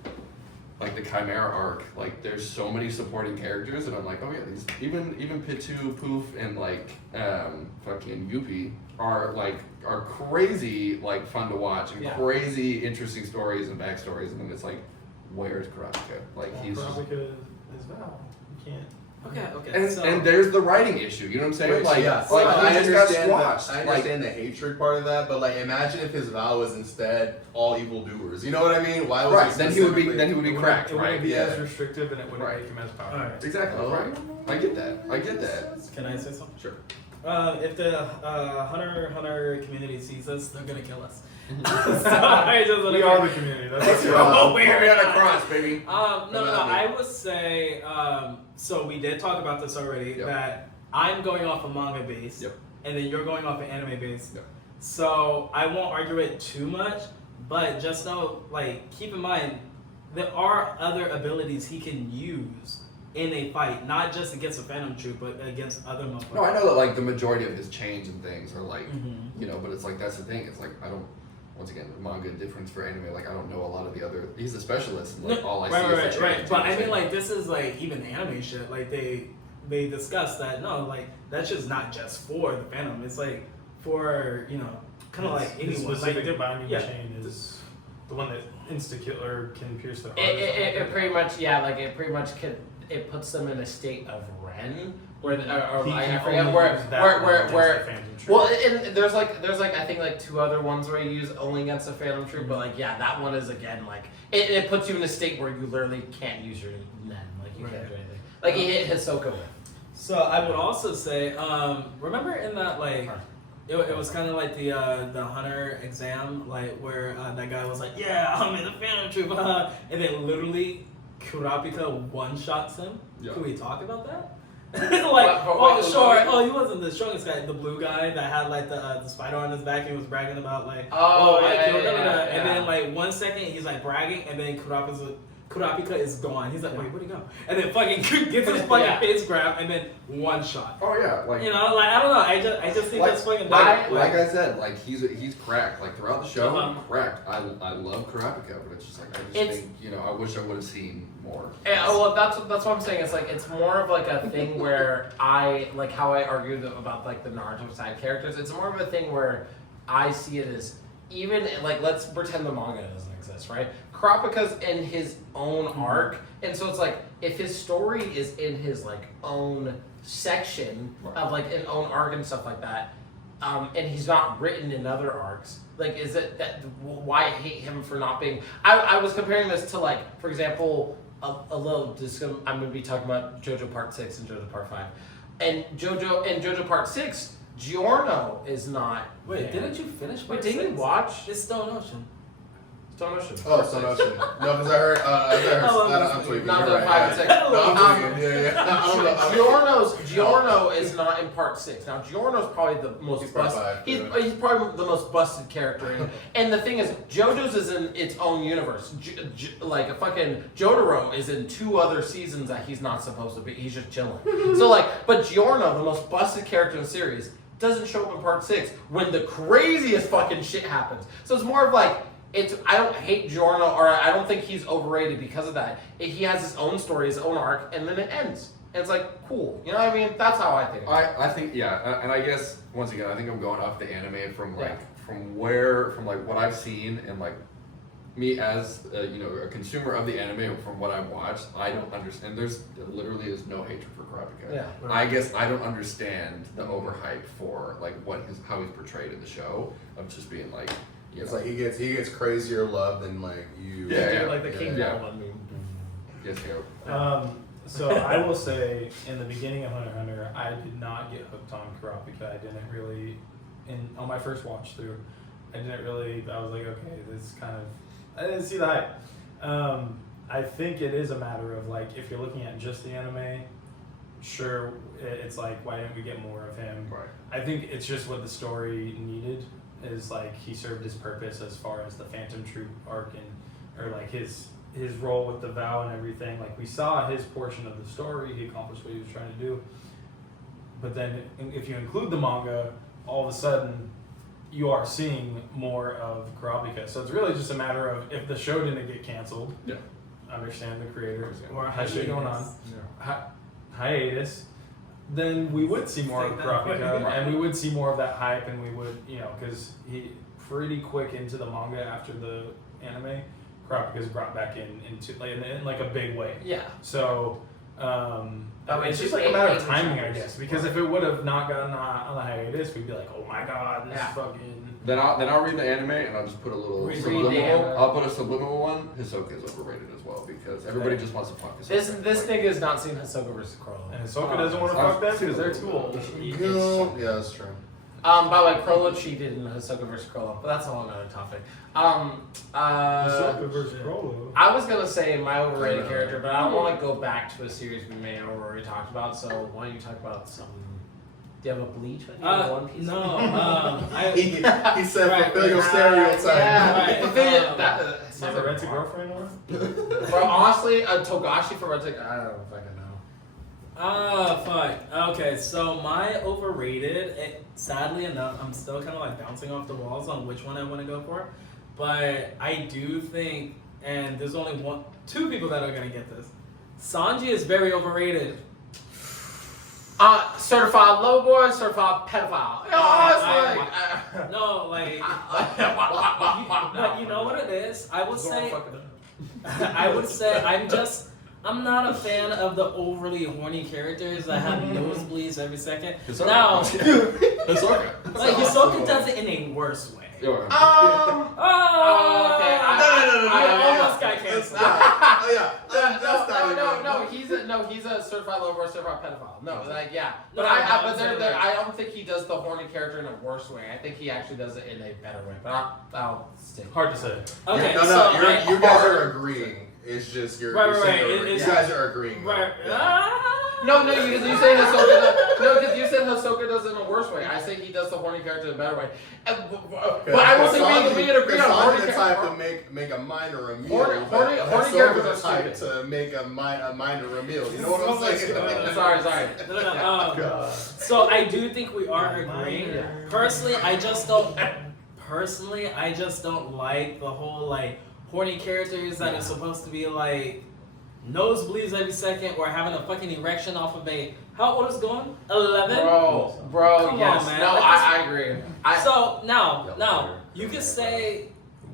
like the Chimera arc, like there's so many supporting characters, and I'm like, oh yeah, these even Pitu, Poof, and like fucking Yuppie are crazy like fun to watch and crazy interesting stories and backstories, and then it's like, where's Kurapika? Like he's just, Kurapika is Val. You can't. Okay. and there's the writing issue. You know what I'm saying? Which, Like, yes. like I he just got understand squashed. I Like, understand the hatred part of that, but like imagine if his vow was instead all evildoers. You know what I mean? Why was right, it then he would be specifically- cracked, It wouldn't right? be Yeah. as restrictive, and it wouldn't Right. make him as powerful. Alright. Exactly, Oh. right. I get that. Can I say something? Sure. If the Hunter community sees us, they're gonna kill us. So I just wanna We are the community. That's Oh, We're on a cross, baby. No. I would say. So we did talk about this already. Yep. That I'm going off a manga base, Yep. and then you're going off an anime base. Yep. So I won't argue it too much, but just know, like, keep in mind, there are other abilities he can use in a fight, not just against a Phantom Troop, but against other motherfuckers. No, I know that like the majority of his chains and things are like, Mhm. you know, but it's like that's the thing. It's like I don't. Once again, manga difference for anime. Like I don't know a lot of the other. He's a specialist, and like all I see is the Right. chains. But I mean, like, this is like even anime shit. Like they discussed that like that's just not just for the Phantom. It's like for kind of like the anyone. specific Like, binding yeah. chain is the one that insta-killer can pierce the heart. It pretty much it pretty much it puts them in a state of Ren Where or He I can forget only where use that one against the Phantom Troop. well, and there's like I think like 2 other ones where you use only against the Phantom Troop, but like yeah, that one is again like it puts you in a state where you literally can't use your Nen, like you can't do anything. Like he hit Hisoka with. So I would also say, remember in that like, it was kind of like the Hunter exam, like where that guy was like, yeah, I'm in the Phantom Troop, and then literally Kurapika one-shots him. Yeah. Can we talk about that? He wasn't the strongest guy, the blue guy that had like the spider on his back and he was bragging about like, I killed him, and then like 1 second he's like bragging, and then Kurapika is gone. He's like, wait, where'd he go? And then fucking gets his fucking face grabbed and then one shot. Oh yeah, like You know, like I don't know. I just think like, that's fucking. like I said, like he's cracked. Like throughout the show, Uh-huh. cracked. I love Kurapika, but it's just like I just think I wish I would have seen more. Yeah, well, that's what I'm saying. It's like it's more of like a thing where I like how I argued about like the Naruto side characters. It's more of a thing where I see it as even like let's pretend the manga doesn't exist, right? Kurapika's in his own arc, and so it's like if his story is in his like own section of like an own arc and stuff like that, and he's not written in other arcs. Like, is it that why hate him for not being? I was comparing this to like, for example, a little. I'm gonna be talking about JoJo Part 6 and JoJo Part 5, and JoJo Part 6. Giorno is not. Wait, there. didn't you finish? Wait, didn't you watch It's Stone Ocean. Stone Ocean? Oh, Stone Ocean. No, because I heard. I'm tweaking. Not You're the right. 5 and 6. No, I'm tweaking. Yeah. I don't know. Giorno is not in Part 6. Now, Giorno's probably the most He's part busted. five, He's probably the most busted character. And the thing is, JoJo's is in its own universe. Like, a fucking Jotaro is in 2 other seasons that he's not supposed to be. He's just chilling. So, like, but Giorno, the most busted character in the series, doesn't show up in Part 6 when the craziest fucking shit happens. So it's more of like, I don't hate Giorno, or I don't think he's overrated because of that. He has his own story, his own arc, and then it ends. And it's like, cool. You know what I mean? That's how I think. I think and I guess once again I think I'm going off the anime from like from what I've seen and like me as a consumer of the anime from what I've watched. I don't understand. There's literally is no hatred for Kurapika. Yeah. I guess I don't understand the overhype for like how he's portrayed in the show of just being like. It's like he gets crazier love than like you. Yeah. Like the King Yeah. one movie. Yes, yeah. So I will say, in the beginning of Hunter x Hunter, I did not get hooked on Kurapika. I didn't really, on my first watch through, I was like, okay, this is kind of, I didn't see the hype. I think it is a matter of like, if you're looking at just the anime, sure, it's like, why didn't we get more of him? Right. I think it's just what the story needed, is like, he served his purpose as far as the Phantom Troop arc or like his role with the vow and everything. Like, we saw his portion of the story, he accomplished what he was trying to do. But then if you include the manga, all of a sudden you are seeing more of Kurapika. So it's really just a matter of, if the show didn't get canceled, understand the creator, or has shit going on, hiatus, then we would see more of Kurapika, and we would see more of that hype, and we would, because he pretty quick into the manga after the anime, Kurapika's brought back into like a big way. Yeah. So it's just like a matter of timing, I guess. Because if it would have not gotten on the hiatus, we'd be like, oh my god, this is fucking. Then I'll read the anime and I'll just put a little subliminal. I'll put a subliminal one. Hisoka is overrated as well because everybody just wants to fuck Hisoka. This nigga has not seen Hisoka vs. Crollo. And Hisoka doesn't want to fuck them because they're too old. Yeah, that's true. By the way, Crollo cheated in Hisoka vs. Crollo, but that's a whole other topic. Hisoka versus Crollo. I was gonna say my overrated character, but I don't want to go back to a series we may have already talked about. So why don't you talk about something? Do you have a Bleach? Do you have a One Piece? No. He said fulfill your stereotype. Yeah. Is it Rent a Girlfriend or? Bro, honestly, a Togashi from Rent a I don't fucking know. Fuck. Okay, so my overrated, sadly enough, I'm still kind of like bouncing off the walls on which one I want to go for. But I do think, and there's only 2 people that are going to get this. Sanji is very overrated. Certified lover boy, certified pedophile. But you know what it is? I would say I'm just I'm not a fan of the overly horny characters that have nosebleeds every second. Hisoka. Now, Hisoka. like Hisoka does it in a worse way. Yeah. Okay. I almost got canceled. No, he's a certified lover, certified pedophile. No, like yeah, but No, I don't think he does the horny character in a worse way. I think he actually does it in a better way. But I'll stick. Hard to say. Okay, No, so you guys are agreeing. It's just you're saying you guys are agreeing. Right. No, because you say because you said Hisoka does it in a worse way. I say he does the horny character in a better way. But I will say we can agree on horny the type character. to make a minor a meal. Horny Hisoka's characters the are type stupid. to make a minor a meal. You know what I'm saying? Sorry. No. So I do think we are agreeing. Personally, I just don't like the whole like horny characters that are supposed to be like nosebleeds every second or having a fucking erection off of a how old is it going? 11? Bro, Come yes. on, man. No, I agree. So now you could say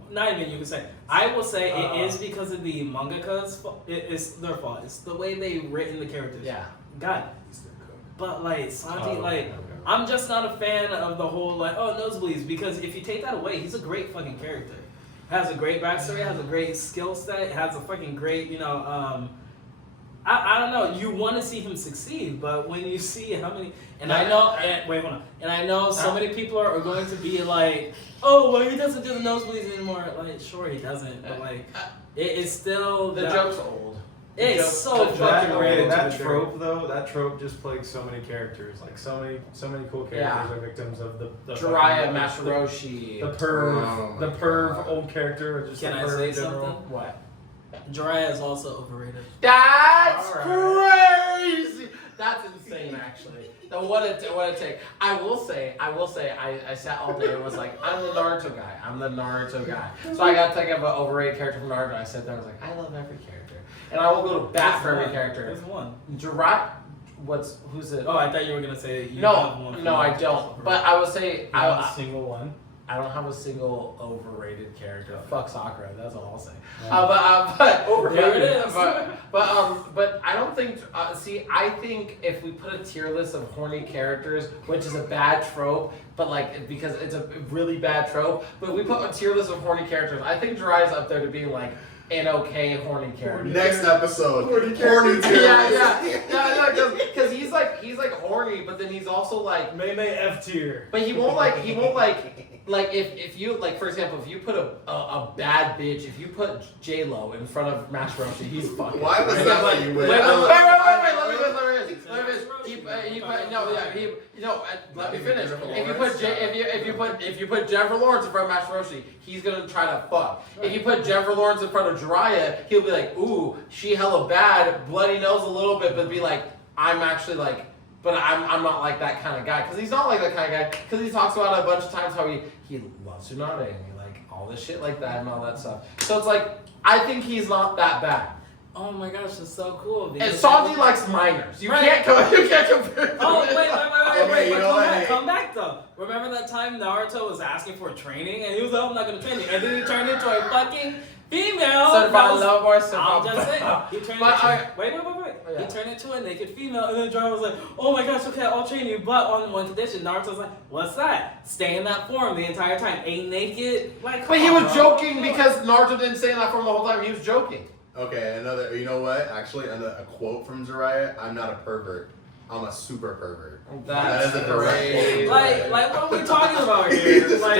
not even you could say I will say it is because of the mangaka's fault. It's their fault. It's the way they written the characters. Yeah. God. But like Sanji, I'm just not a fan of the whole like nosebleeds because if you take that away, he's a great fucking character. Has a great backstory, has a great skill set, has a fucking great, I don't know, you want to see him succeed, but when you see how many, and I know so many people are going to be like, oh, well, he doesn't do the nosebleeds anymore. Like, sure, he doesn't, but like, it's still the joke's old. It's so fucking random. That trope just plagues so many characters. Like so many cool characters are victims of the Jiraiya, fucking- Masaroshi. the perv old character. Or just Can the I perv say in general. something? What? Jiraiya is also overrated. That's Alright. crazy. That's insane, actually. Now, what a take. I will say, I sat all day and was like, I'm the Naruto guy. So I got to think of an overrated character from Naruto. I sat there and was like, I love every character. And I will go to bat for every character. There's one. Jiraiya, who's it? Oh, I thought you were gonna say you have one. No, I don't. But I would say, You have a single one. I don't have a single overrated character. Fuck Sakura. That's all I'll say. Yeah. But There it is. but I don't think. I think if we put a tier list of horny characters, which is a bad trope, but like because it's a really bad trope, but we put a tier list of horny characters. I think Jiraiya's up there to being like an okay horny character. Next episode, horny tier list. Because he's like horny, but then he's also like. May F tier. But he won't like if you like for example if you put a bad bitch if you put J-Lo in front of Masaroshi he's fucking. Why was that what you went? Wait, let me finish. If you put Jennifer Lawrence in front of Masaroshi, he's gonna try to fuck. If you put Jennifer Lawrence in front of Jiraiya, he'll be like, ooh, she hella bad, bloody nose a little bit, but be like, I'm actually like. But I'm not like that kind of guy because he's not like that kind of guy because he talks about it a bunch of times how he loves Tsunade and he like all this shit like that and all that stuff. So it's like I think he's not that bad. Oh my gosh, that's so cool. And Sanji likes minors. You can't compare. Oh wait, Okay, come back though. Remember that time Naruto was asking for training and he was like, I'm not gonna train you, and then he turned into a fucking female. Certified love or I'm certified. just saying. He turned wait. Yeah. He turned into a naked female, and then Jiraiya was like, "Oh my gosh, okay, I'll train you, but on one condition." Naruto's like, "What's that? Stay in that form the entire time, ain't naked." Like, But he was joking because Naruto didn't stay in that form the whole time. He was joking. Okay, you know what? Actually, a quote from Jiraiya, I'm not a pervert. I'm a super pervert. That is a direct quote. Like, what are we talking about here? Like,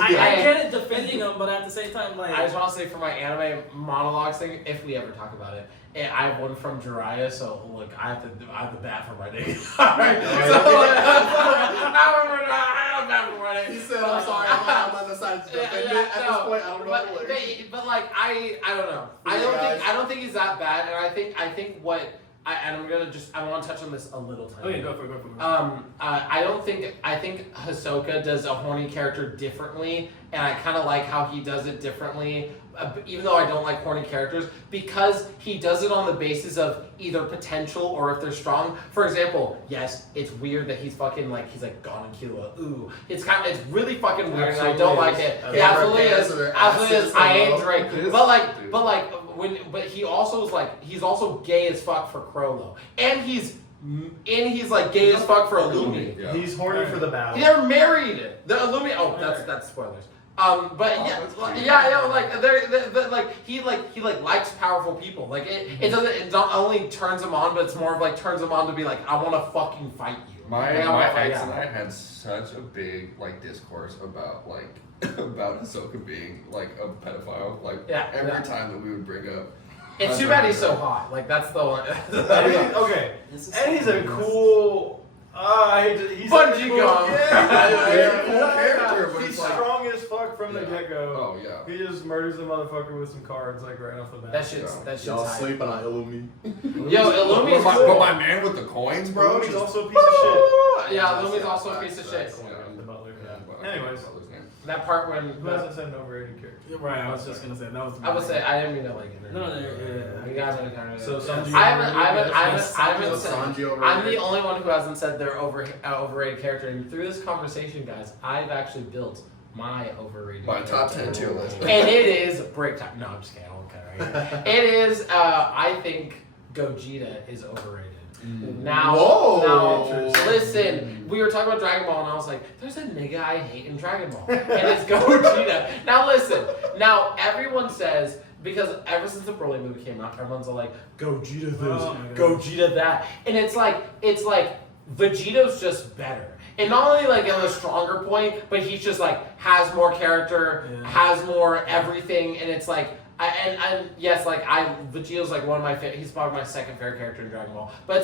I get it defending him, but at the same time, like, I just want to say for my anime monologues thing, if we ever talk about it, and I have one from Jiraiya, so look, I have to bat for my nigga. Alright, so I have bat for my nigga. He said, "I'm sorry, I'm on the side to defend it." At this point, I don't know. But like I don't know. I don't think he's that bad, and I think what. I want to touch on this a little time. Okay, go for it. I think Hisoka does a horny character differently, and I kind of like how he does it differently, even though I don't like horny characters, because he does it on the basis of either potential or if they're strong. For example, yes, it's weird that he's fucking like, he's like Gon and Killua. Ooh, it's really fucking weird, and I don't like it. It absolutely is. Absolutely is. I ain't Drake. But like, but he also is like he's also gay as fuck for Crollo, and he's like gay as fuck for Illumi. Yeah. He's horny for the battle. They're married. The Illumi. Oh, that's spoilers. But like they're like he likes powerful people. Like it not only turns him on, but it's more of like turns him on to be like, I want to fucking fight you. My ex and I had such a big like discourse about like about Ahsoka being like a pedophile. Like every time that we would bring up. It's too bad he's so hot. Like that's the one. Okay, and he's a cool. He's Bungee cool, gum. Yeah, cool character, but he's it's like- strong as fuck from the Yeah. get-go. Oh yeah. He just murders the motherfucker with some cards like right off the bat. That shit's Y'all tight. sleeping on Illumi. Yo, Illumi's But my man with the coins, bro. He's also a piece of shit. Yeah, Illumi's also a piece of shit. The butler. Yeah, but Anyways. That part when Who hasn't said an overrated character? Right, I was just gonna say that was. I would say I didn't mean to like it. No, yeah. You guys are kind of. So Sanji I haven't said. Sanji overrated. I'm the only one who hasn't said their overrated character. And through this conversation, guys, I've actually built my overrated. My top 10 character. tier list. And it is break time. No, I'm just kidding. I won't cut it right here. It is. I think Gogeta is overrated. Now, Whoa. listen, we were talking about Dragon Ball, and I was like, there's a nigga I hate in Dragon Ball, and it's Gogeta. Now, listen, now everyone says, because ever since the Broly movie came out, everyone's all like, Gogeta this, Oh my God. Gogeta that, and it's like Vegeto's just better. And not only like in a stronger point, but he's just like has more character, has more everything, and it's like. Yes, like Vegeto's like one of my favorite. He's probably my second favorite character in Dragon Ball. But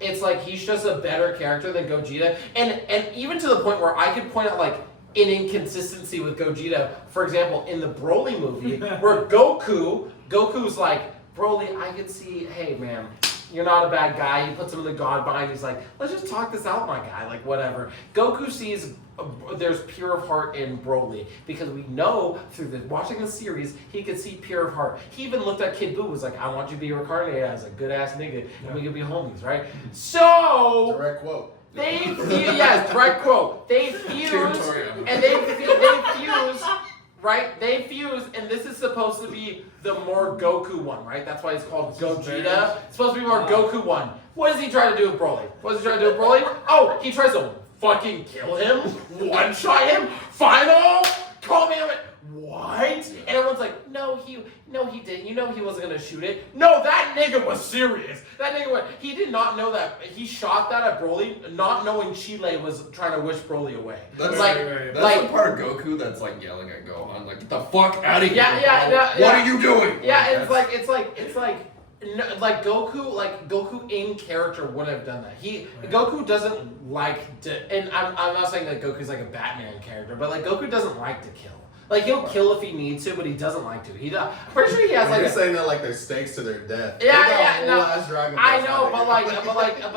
it's like he's just a better character than Gogeta, and even to the point where I could point out like an inconsistency with Gogeta. For example, in the Broly movie, where Goku's like Broly, I can see, hey man, you're not a bad guy. He puts him in the God bind. He's like, let's just talk this out, my guy. Like whatever. Goku sees. There's pure of heart in Broly because we know through watching the series he could see pure of heart. He even looked at Kid Buu was like, I want you to be reincarnated as a good ass nigga and we could be homies, right? So Direct quote. direct quote. They fuse and they fuse. Right? They fuse, and this is supposed to be the more Goku one, right? That's why it's called Gogeta. It's supposed to be more Goku one. What does he try to do with Broly? Oh, he tries to fucking kill him, one-shot him, final, call me on it. What? And everyone's like, no, he didn't. You know he wasn't gonna shoot it. No, that nigga was serious. That nigga went. He did not know that. He shot that at Broly, not knowing Chile was trying to wish Broly away. That's Like, the part of Goku that's like yelling at Gohan, like, get the fuck out of here. What are you doing? Yeah, it's like Goku in character wouldn't have done that. Goku doesn't like to, and I'm not saying that Goku's like a Batman character, but like Goku doesn't like to kill. Like he'll kill if he needs to, but he doesn't like to. I'm pretty sure he has like. You're saying that like there's stakes to their death. No. Dragon I know, but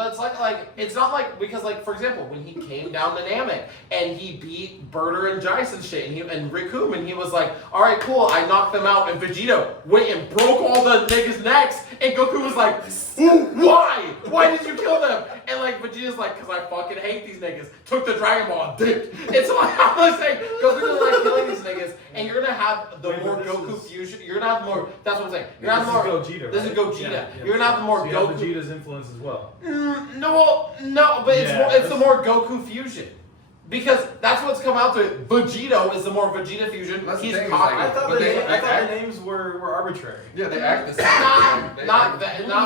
it's like it's not like because like for example when he came down to Namek and he beat Burter and Jice and shit and Rikum and he was like, all right, cool, I knocked them out and Vegeta went and broke all the niggas' necks and Goku was like, why? Why did you kill them? And like Vegeta's like, cause I fucking hate these niggas. Took the Dragon Ball and dipped. It's like I was saying, Goku doesn't like killing these niggas, and you're gonna have the more Goku fusion. You're gonna have more. That's what I'm saying. You're gonna have more. Gogeta, This is right? Gogeta. Yeah, You're gonna have the more So you have Goku. Vegeta's influence as well. No, but it's the more Goku fusion. Because that's what's come out to it. Vegito is the more Vegeta fusion. That's the He's thing, is cocky. like- I thought But the names were arbitrary. Yeah, they act the same. Not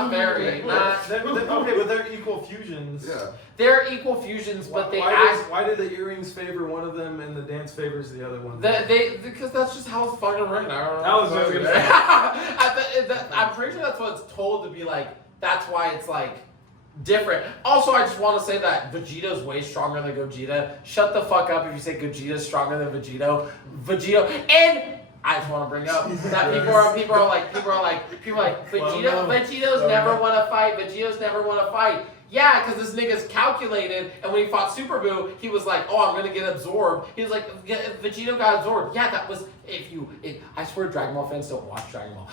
very. Okay, but they're equal fusions. Yeah. They're equal fusions, but they act. Why do the earrings favor one of them and the dance favors the other one? Because that's just how it's fucking written. I don't know. That was what I was gonna say. I'm pretty sure that's what it's told to be like. That's why it's like different. Also, I just want to say that Vegeto's way stronger than Gogeta. Shut the fuck up if you say Gogeta's stronger than Vegito. And I just want to bring up that people are like Vegeto's never won a fight. Vegeto's never won a fight. Yeah, because this nigga's calculated, and when he fought Super Buu, he was like, oh, I'm gonna get absorbed. He was like, Vegito got absorbed. Yeah, that was, I swear Dragon Ball fans don't watch Dragon Ball.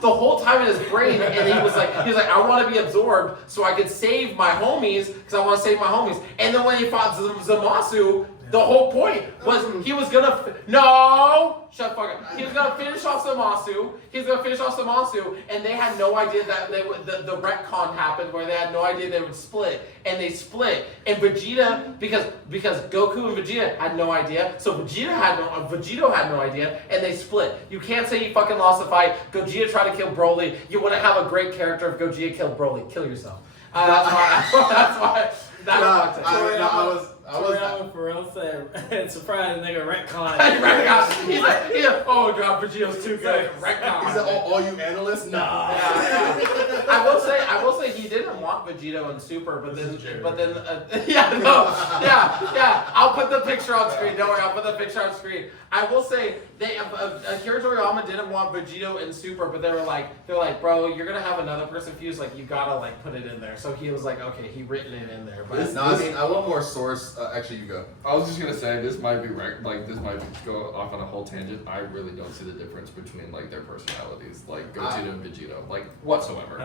The whole time in his brain, and he was like, I want to be absorbed so I could save my homies, because I want to save my homies. And then when he fought Zamasu, the whole point was he was gonna, no, Shut the fuck up. He was gonna finish off Zamasu, and they had no idea that they would, the retcon happened where they had no idea they would split, and they split. And Vegeta, because Goku and Vegeta had no idea, so Vegito had no idea, and they split. You can't say you fucking lost the fight. Gogeta tried to kill Broly. You wouldn't have a great character if Gogeta killed Broly. Kill yourself. That's why. Toriyama for real said, surprise nigga retcon. He's like, oh god, Vegito's too good. Retcon. He said, all you analysts? Nah. Yeah. I will say he did unlock Vegito in Super, but then I'll put the picture on screen. Don't worry, I'll put the picture on screen. I will say Akira Toriyama didn't want Vegito in Super, but they're like, bro, you're gonna have another person fuse, like you gotta like put it in there. So he was like, okay, he written it in there. But I want more source. Actually, you go. I was just gonna say this might be this might go off on a whole tangent. I really don't see the difference between like their personalities, like Gogeta and Vegito, like whatsoever.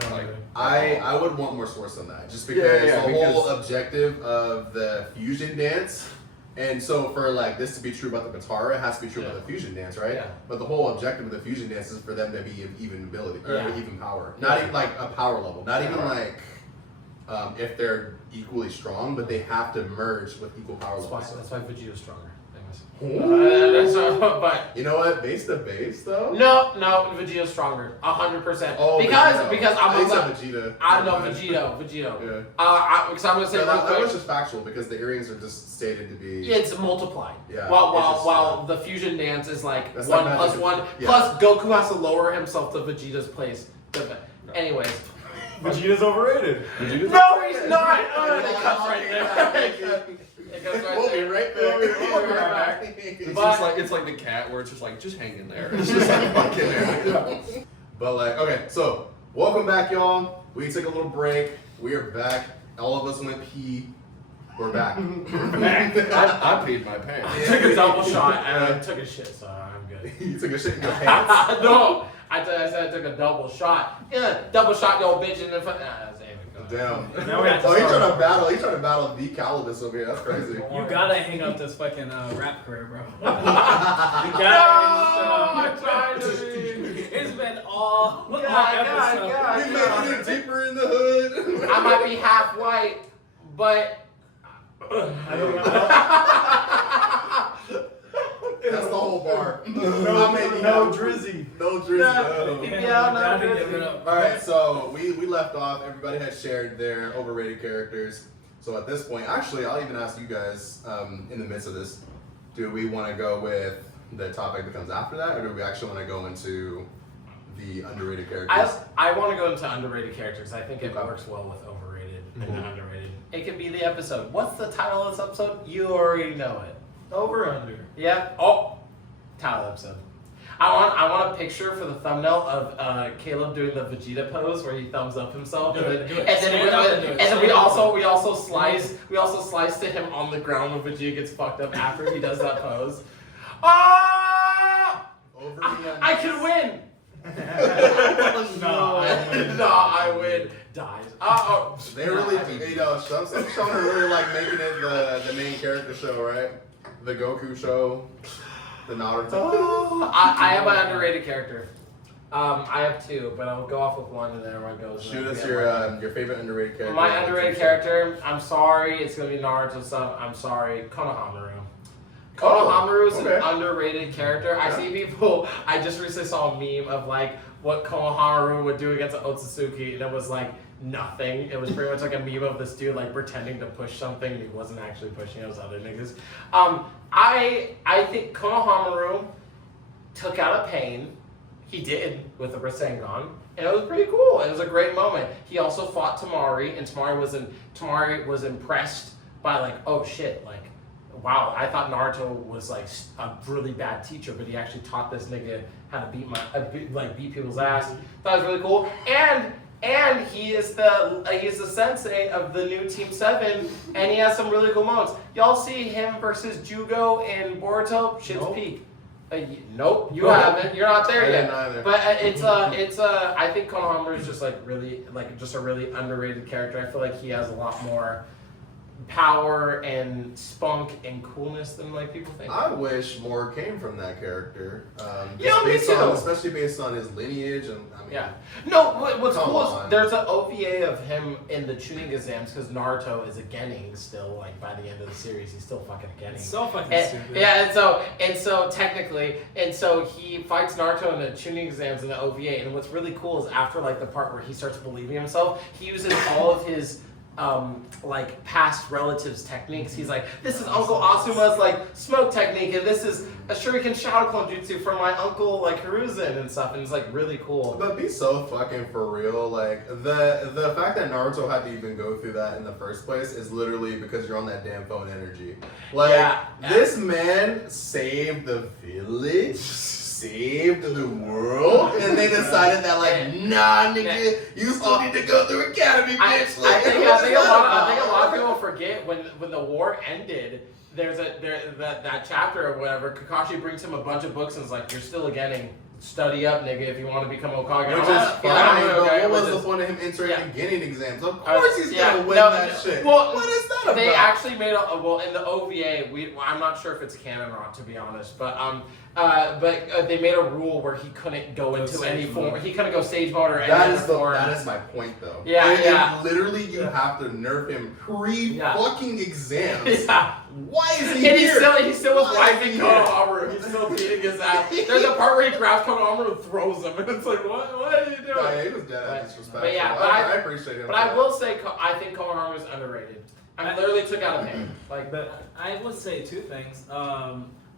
I would want more source on that, just because the whole objective of the fusion dance. And so for like this to be true about the Katara, it has to be true about the fusion dance, right? Yeah. But the whole objective of the fusion dance is for them to be even ability or even power, not even like a power level, not even like if they're equally strong, but they have to merge with equal power levels. That's why Vegito's stronger. But you know what? Base to base though. No, Vegito's stronger, 100%. Oh, because I'm gonna Vegeta. I know Vegito. Yeah. Because I'm gonna say that was just factual because the earrings are just stated to be. It's multiplied. Yeah. While the fusion dance is like 1 plus 1 plus Goku has to lower himself to Vegeta's place. Anyways. Vegeta's overrated. No, he's not. It cuts right there. It goes right We'll be there. right back. It's like the cat where it's just hang in there. It's just like fucking there. But like, okay, so welcome back, y'all. We took a little break. We are back. All of us went pee. We're back. I peed my pants. I took a double shot and I took a shit, so I'm good. You took a shit in your pants? No, I said I took a double shot. Yeah, double shot, you old bitch in the front. Damn. Now we have to He's start. trying to battle the Calibus over here. That's crazy. You gotta hang up this fucking rap career, bro. You gotta I'm trying to. It's been all episode. He's making it deeper in the hood. I might be half white, but I don't know. That's the whole bar. No Drizzy. No Drizzy. No. Alright, so we left off. Everybody had shared their overrated characters. So at this point, actually, I'll even ask you guys in the midst of this, do we want to go with the topic that comes after that, or do we actually want to go into the underrated characters? I want to go into underrated characters. I think it works well with overrated and underrated. It could be the episode. What's the title of this episode? You already know it. Over under. Yeah. Oh, title episode. I want a picture for the thumbnail of Caleb doing the Vegeta pose where he thumbs up himself, Do it. and then we also slice to him on the ground when Vegeta gets fucked up after he does that pose. Ah! I could win. No, I win. Dies. They really, some shows are really like making it the main character show, right? The Goku show, the Naruto. I have an underrated character. I have two, but I'll go off with one and then everyone goes. Shoot us your favorite underrated character. My underrated character, I'm sorry, it's gonna be Naruto stuff. I'm sorry, Konohamaru. Konohamaru is an underrated character. I see people. I just recently saw a meme of like what Konohamaru would do against Otsutsuki, and it was like nothing. It was pretty much like a meme of this dude like pretending to push something, and he wasn't actually pushing. It was other niggas. I think Konohamaru took out a pain. He did with the Rasengan, and it was pretty cool. It was a great moment. He also fought Tamari, and Tamari was impressed by like, oh shit, like, wow, I thought Naruto was like a really bad teacher, but he actually taught this nigga how to beat people's ass. That was really cool. And he is the sensei of the new Team 7, and he has some really cool moments. Y'all see him versus Jugo in Boruto? Shit's peak. Nope, you haven't. You're not there yet. But I think Konohamaru is just like really, like just a really underrated character. I feel like he has a lot more power and spunk and coolness than like people think. I wish more came from that character. Yeah, me too. Especially based on his lineage and I mean. Yeah. No, what's Come cool on. is there's an OVA of him in the tuning exams because Naruto is a Genin still. Like by the end of the series, he's still fucking a Genin. It's so fucking And- stupid. yeah, and so technically, and so he fights Naruto in the tuning exams in the OVA. And what's really cool is after like the part where he starts believing himself, he uses all of his like past relatives techniques. He's like, this is Uncle Asuma's like smoke technique, and this is a Shuriken Shadow Clone Jutsu from my uncle like Hiruzen and stuff, and it's like really cool. But be so fucking for real. Like the fact that Naruto had to even go through that in the first place is literally because you're on that damn phone energy. Like Yeah. this man saved the village, saved the world, and they decided that like, nah, nigga, you still need to go through academy, I bitch. Like, think what a is that lot about? of people forget when the war ended. There's that chapter or whatever. Kakashi brings him a bunch of books and is like, "You're still a Genin. Study up, nigga, if you want to become Hokage." Which is Yeah, fine, I'm but okay what was with the this. point of him entering Yeah. the beginning exams? Of course he's Yeah, gonna win no, that no, shit. well, What is that about? They actually made in the OVA. I'm not sure if it's canon or not, to be honest, but they made a rule where he couldn't go into any sage form. mode. He couldn't go sage mode or any That other is form. that is my point though. Yeah, And yeah. literally, you have to nerf him Yeah. fucking exams. Yeah. Why is he And here? he's still with Why is wifing he Konohamaru. He's still beating his ass. There's a part where he grabs Konohamaru and throws him, and it's like, what are you doing? Yeah, he was dead at disrespectful. but yeah, I appreciate him. But I will say, I think Konohamaru is underrated. I literally took out a pain. Like, But I would say two things.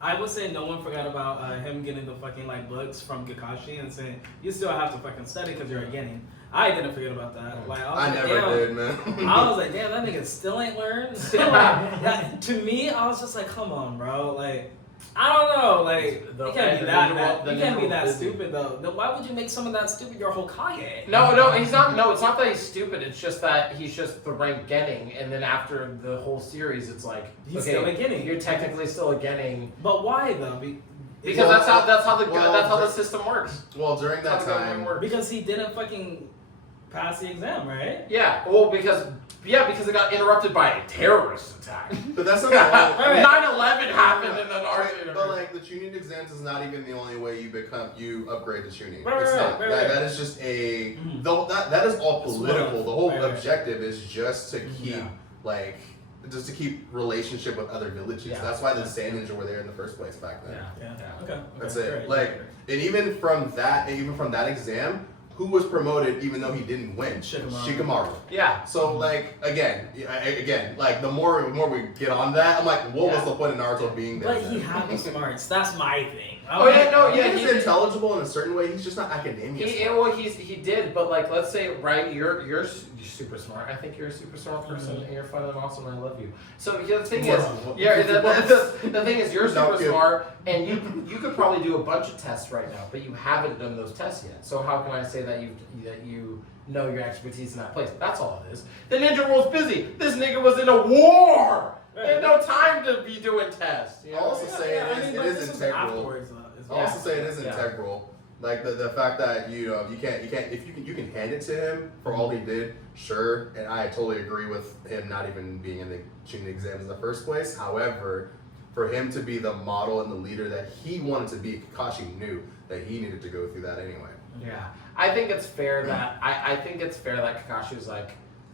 I would say no one forgot about him getting the fucking like books from Kakashi and saying you still have to fucking study because you're a Genin. I didn't forget about that. Like I, was I like, never damn. did, man. I was like, damn, that nigga still ain't learned. Still like, that, to me, I was just like, come on, bro. Like, I don't know. Like, you can't be that stupid though. Why would you make some of that stupid? You're Hokage. no, he's not. No, it's not that he's stupid. It's just that he's just the rank Genin, and then after the whole series, it's like He's still a Genin. You're technically still a Genin But why though? because that's how the system works. Well, during that That's how the time, government works. Because he didn't fucking pass the exam, right? Yeah, well, because it got interrupted by a terrorist attack. but that's not the only. 9/11 happened in the Naruto But universe. like the tuning exams is not even the only way you upgrade to tuning. Right, It's right, not. right, That, right. that is just a Mhm. that is all It's political. one. The whole Right, right. objective is just to keep Yeah. just to keep relationship with other villages. Yeah. That's why the Sand Ninja were there in the first place back then. Yeah. Okay. That's okay, it. great, Like, great. and even from that exam, who was promoted even though he didn't win? Shikamaru. Yeah. So like again, like the more we get on that, I'm like, what was the point of Naruto being there? But then? he had the smarts. That's my thing. Oh, yeah, no, yeah, he's he- intelligible in a certain way. He's just not academia. He did, but like, let's say, right, you're super smart. I think you're a super smart person, and you're fun and awesome, and I love you. So the thing is, the thing is, you're super smart, and you could probably do a bunch of tests right now, but you haven't done those tests yet. So how can I say that you know your expertise in that place? That's all it is. The ninja world's busy. This nigga was in a war. He had no time to be doing tests. You know? I'll also say it is integral. Afterwards, I'll also say it is Yeah. integral. Like the fact that you can't if you can hand it to him for all he did, sure, and I totally agree with him not even being in the tuning exams in the first place. However, for him to be the model and the leader that he wanted to be, Kakashi knew that he needed to go through that anyway. Yeah, I think it's fair that I think it's fair that Kakashi was like,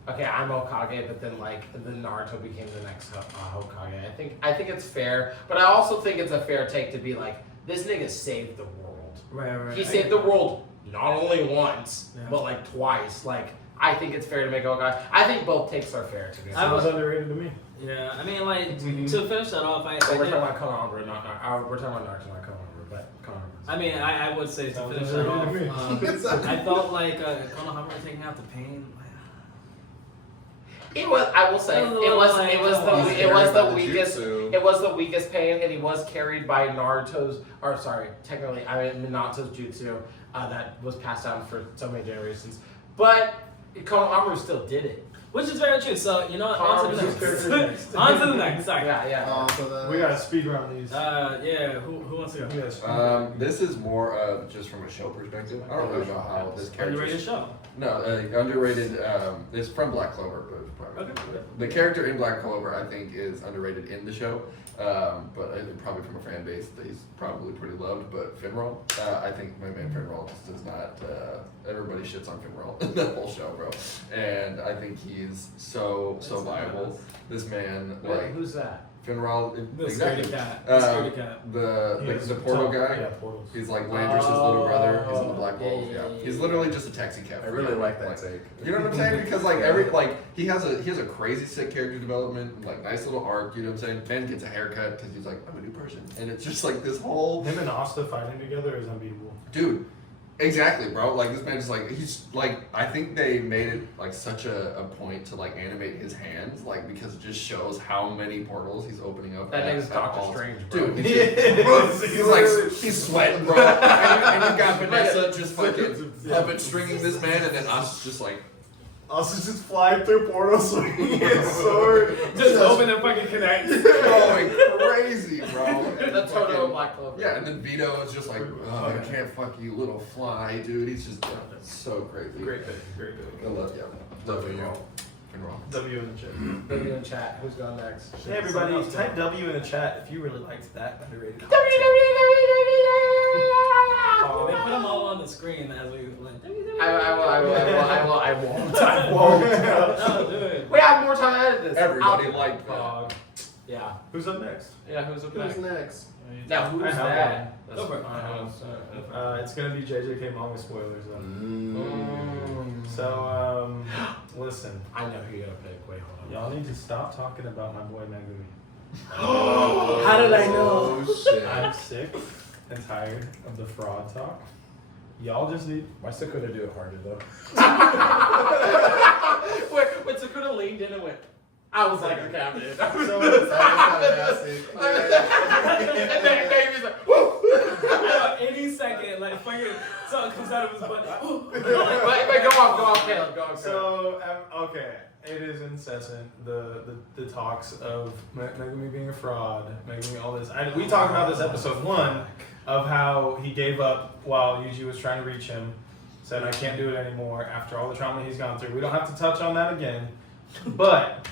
okay, I'm Hokage, but then Naruto became the next Hokage. I think it's fair, but I also think it's a fair take to be like, this nigga saved the world. Right. He saved the world not only once, Yeah. but like twice. Like, I think it's fair to make Hokage. I think both takes are fair to be I honest. was underrated to me. Yeah, I mean, like Mm-hmm. to finish that off, But we're talking about Konohamaru, we're talking about Naruto, not Konohamaru, but Konohamaru. I mean, I would say to That was finish that off, underrated to me. I felt like Konohamaru taking out the pain. It was. I will say it was the weakest pain, and he was carried by technically Minato's jutsu that was passed down for so many generations. But Konohamaru still did it. Which is very true. So, you know what? On to the next. On to the next. Sorry. Yeah. We gotta speed around these. Yeah. Who wants to go? This is more of just from a show perspective. I don't really know how this character. Underrated show. No, underrated. It's from Black Clover, but Okay. the character in Black Clover, I think, is underrated in the show. But probably from a fan base that he's probably pretty loved. But Finral, I think my man Finral just does not. Everybody shits on Finral in that whole show, bro. And I think he's so viable. This man, like, who's that? Finral, The exactly. scaredy cat. The scaredy cat. The portal guy. Yeah, portals. He's like Landris's little brother. He's in the Black yeah, Wolf. yeah. He's literally just a taxi cab. I really like that take. You know what I'm saying? Because like he has a crazy sick character development, like nice little arc. You know what I'm saying? Ben gets a haircut because he's like, I'm a new person, and it's just like this whole Him and Asta fighting together is unbeatable. dude. Exactly, bro. Like this man is like he's like I think they made it like such a point to like animate his hands, like because it just shows how many portals he's opening up. That nigga's at Doctor all. Strange, bro. Dude, he's like he's sweating, bro. And you got Vanessa just fucking puppet stringing this man, and then us just like. Also, just flying through portals so he can get sword. Just open and fucking connect. Going crazy, bro. That's Toto Black Clover. Yeah, and then Vito is just like, oh, I can't fuck you, little fly, dude. He's just so crazy. Great pick. I love you. W. W in the chat. Maybe in chat. Who's going next? Hey everybody, type W in the chat if you really liked that underrated. They put them all on the screen as we like. I won't. No, do it. We have more time to edit this. Everybody liked that. Dog. Yeah. Who's up next? Yeah, who's up Who's next? next? Now, who's I have that? Go for it. It's gonna be JJK manga spoilers though. Mm. So listen, I know who you're gonna pick. Wait, hold on. y'all need to stop talking about my boy Megumi. How did I know? Oh, shit. I'm sick and tired of the fraud talk. Y'all just need. My stick couldn't do it harder though. Wait, Sakura leaned in and went, I was like a cabinet. So, And then Baby's like, woo! Any second, like fucking something comes out of his butt. But go on, Caleb, go on. So okay, it is incessant. The talks of Megumi being a fraud, Megumi all this. We talked about this episode 1 of how he gave up while Yuji was trying to reach him. Said I can't do it anymore after all the trauma he's gone through. We don't have to touch on that again. But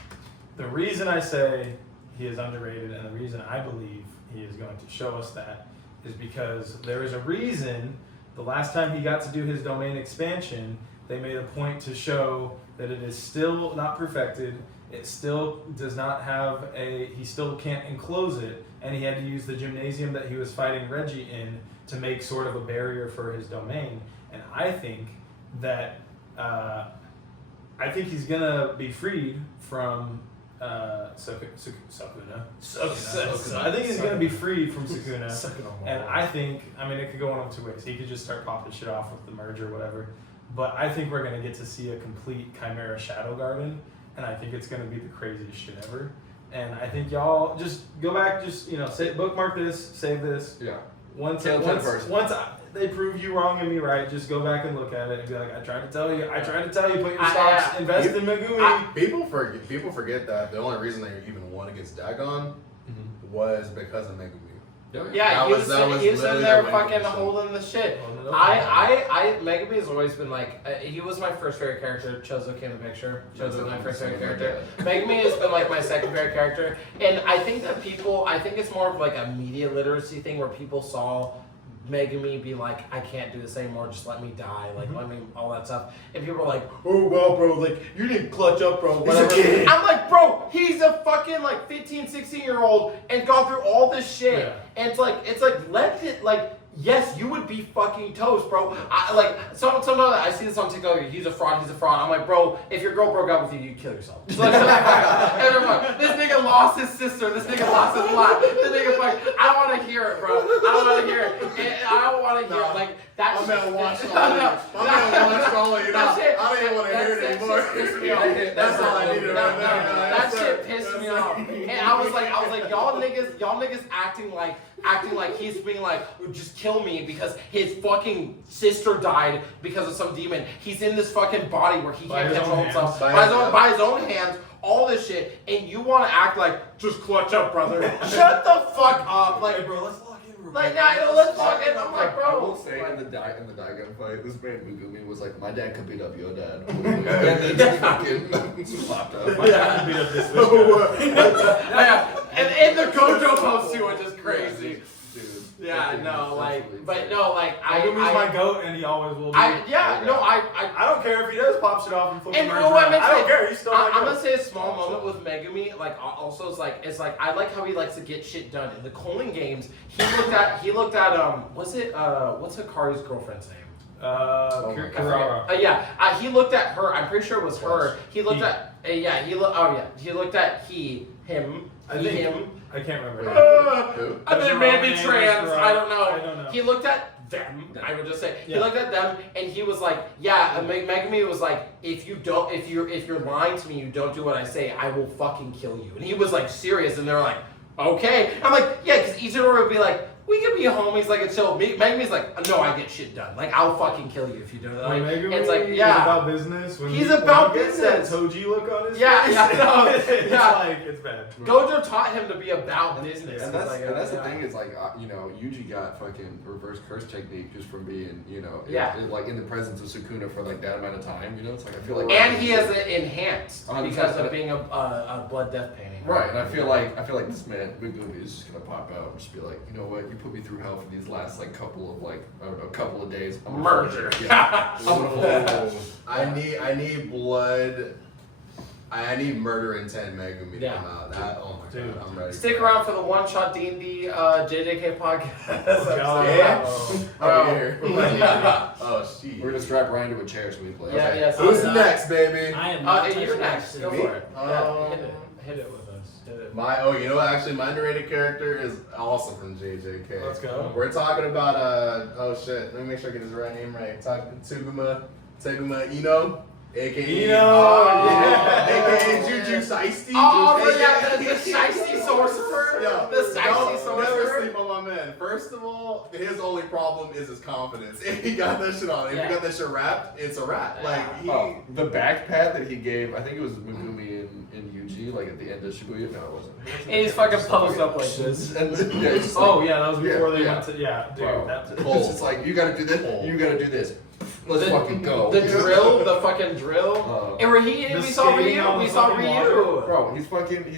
the reason I say he is underrated and the reason I believe he is going to show us that is because there is a reason the last time he got to do his domain expansion, they made a point to show that it is still not perfected. It still does not have he still can't enclose it, and he had to use the gymnasium that he was fighting Reggie in to make sort of a barrier for his domain. And I think that he's gonna be freed from Sukuna. I think he's gonna be freed from Sukuna, and I think it could go one of two ways. He could just start popping shit off with the merge or whatever, but I think we're gonna get to see a complete Chimera Shadow Garden, and I think it's gonna be the craziest shit ever. And I think y'all just go back, bookmark this, save this. Yeah. Once they prove you wrong and me right, just go back and look at it and be like, I tried to tell you, put your stocks, invest in Megumi. People forget that the only reason they even won against Dagon was because of Megumi. Yeah, he was sitting there their fucking win holding the shit. Oh, no. Megumi has always been like, he was my first favorite character. Chozo came to the picture. Chozo was my first favorite character. Megumi has been like my second favorite character. And I think that I think it's more of like a media literacy thing where people saw Megumi be like, I can't do this anymore, just let me die, like let me, all that stuff. And people are like, oh well bro, like you didn't clutch up bro, whatever. I'm like, bro, he's a fucking like 15, 16-year-old and gone through all this shit. Yeah. And it's like let it like yes, you would be fucking toast, bro. Sometimes I see this on TikTok, he's a fraud. I'm like, bro, if your girl broke up with you, you'd kill yourself. Just like, everyone, this nigga lost his sister, this nigga lost his life, this nigga fucking, I don't want to hear it, bro. I don't want to hear it. I don't want want to hear like that. My man watched shit- all of no, it. My man watched all of it. You know, that shit- I don't even want to hear it that anymore. shit pissed me off. That's all I needed right there. That shit pissed me off. And I was like, y'all niggas acting like he's being like, just kill me because his fucking sister died because of some demon. He's in this fucking body where he can't control himself by his own hands. All this shit, and you want to act like just clutch up, brother. Shut the fuck up, like, bro, let's lock in. like, nah, let's lock in. I'm like, I bro. will say in the Daigon fight, this man Megumi was like, my dad could beat up your dad. And then just fucking slapped up. My dad can beat up this guy. And in the Gojo post too, which is crazy. Dude, Yeah, fucking no, like, essentially but insane. no, like, Megumi's my goat, and he always will be. I don't care if he does pop shit off and flip And merge what around. makes I don't it- care. He's still my I'm goat. gonna say a small moment with Megumi. Like, also, it's like I like how he likes to get shit done. In the Colin games, he looked at what's Hikaru's girlfriend's name? Kirara. Yeah, he looked at her. I'm pretty sure it was her. He looked at he looked at him. I can't remember. Who? And they may be trans. I don't know. I don't know. He looked at them. I would just say he Yeah. looked at them, and he was like, "Yeah." And Megumi was like, "If you're lying to me, you don't do what I say, I will fucking kill you." And he was like serious, and they were like, "Okay." I'm like, "Yeah," because Ichidori would be like, "We could be homies, like it's chill." Megumi's like, "No, I get shit done. Like I'll fucking kill you if you do it." Like, When Megumi it's like, is yeah. about business. When He's he, about when he gets business. That Toji look on his Yeah, face. yeah, no, it's yeah. like it's bad. Gojo taught him to be about business. And It's that's like, the thing is like Yuji got fucking reverse curse technique just from being Yeah. like in the presence of Sukuna for like that amount of time. It's like I feel like And he has it enhanced 100%. because of being a blood death painting. right. And I feel like this man Megumi is just gonna pop out and just be like, you know what, you put me through hell for these last like couple of days. I'm gonna Murder. Yeah. I'm gonna I need blood. I need murder intent Megumi to Yeah. come out. Oh my Dude. god, I'm ready. Stick around for the one shot D&D JJK podcast. Yeah. Bro. Here. Oh shit. We're gonna strap Ryan to a chair so we play. Yeah, Okay. yeah. Who's so- next, baby? I am not You're touching next. that Go shit. for it. Yeah, Um, hit it with us. Hit it. You know what? Actually, my underrated character is also from JJK. Let's go. We're talking about oh shit. Let me make sure I get his right name right. Teguma Ino, aka Ino, yeah. aka Juju Shiesty. Oh, Juju- yeah, the Shiesty Sorcerer. Yo, The Shiesty never Sorcerer. sleep on my man. First of all, his only problem is his confidence. If he got that shit on, if Yeah. he got that shit wrapped, it's a wrap. Like he. Oh, the back pat that he gave, I think it was Megumi in Yuji, like at the end of Shibuya. No, it wasn't. And he's fucking posed up like this. And then, yeah, it's just Oh like, yeah, that was before they yeah. went to dude. Bro, That's it's just like you gotta do this, you gotta do this. Let's fucking go. The drill, the fucking drill. And we The saw skating Ryu. on We the saw fucking Ryu. water. Bro, he's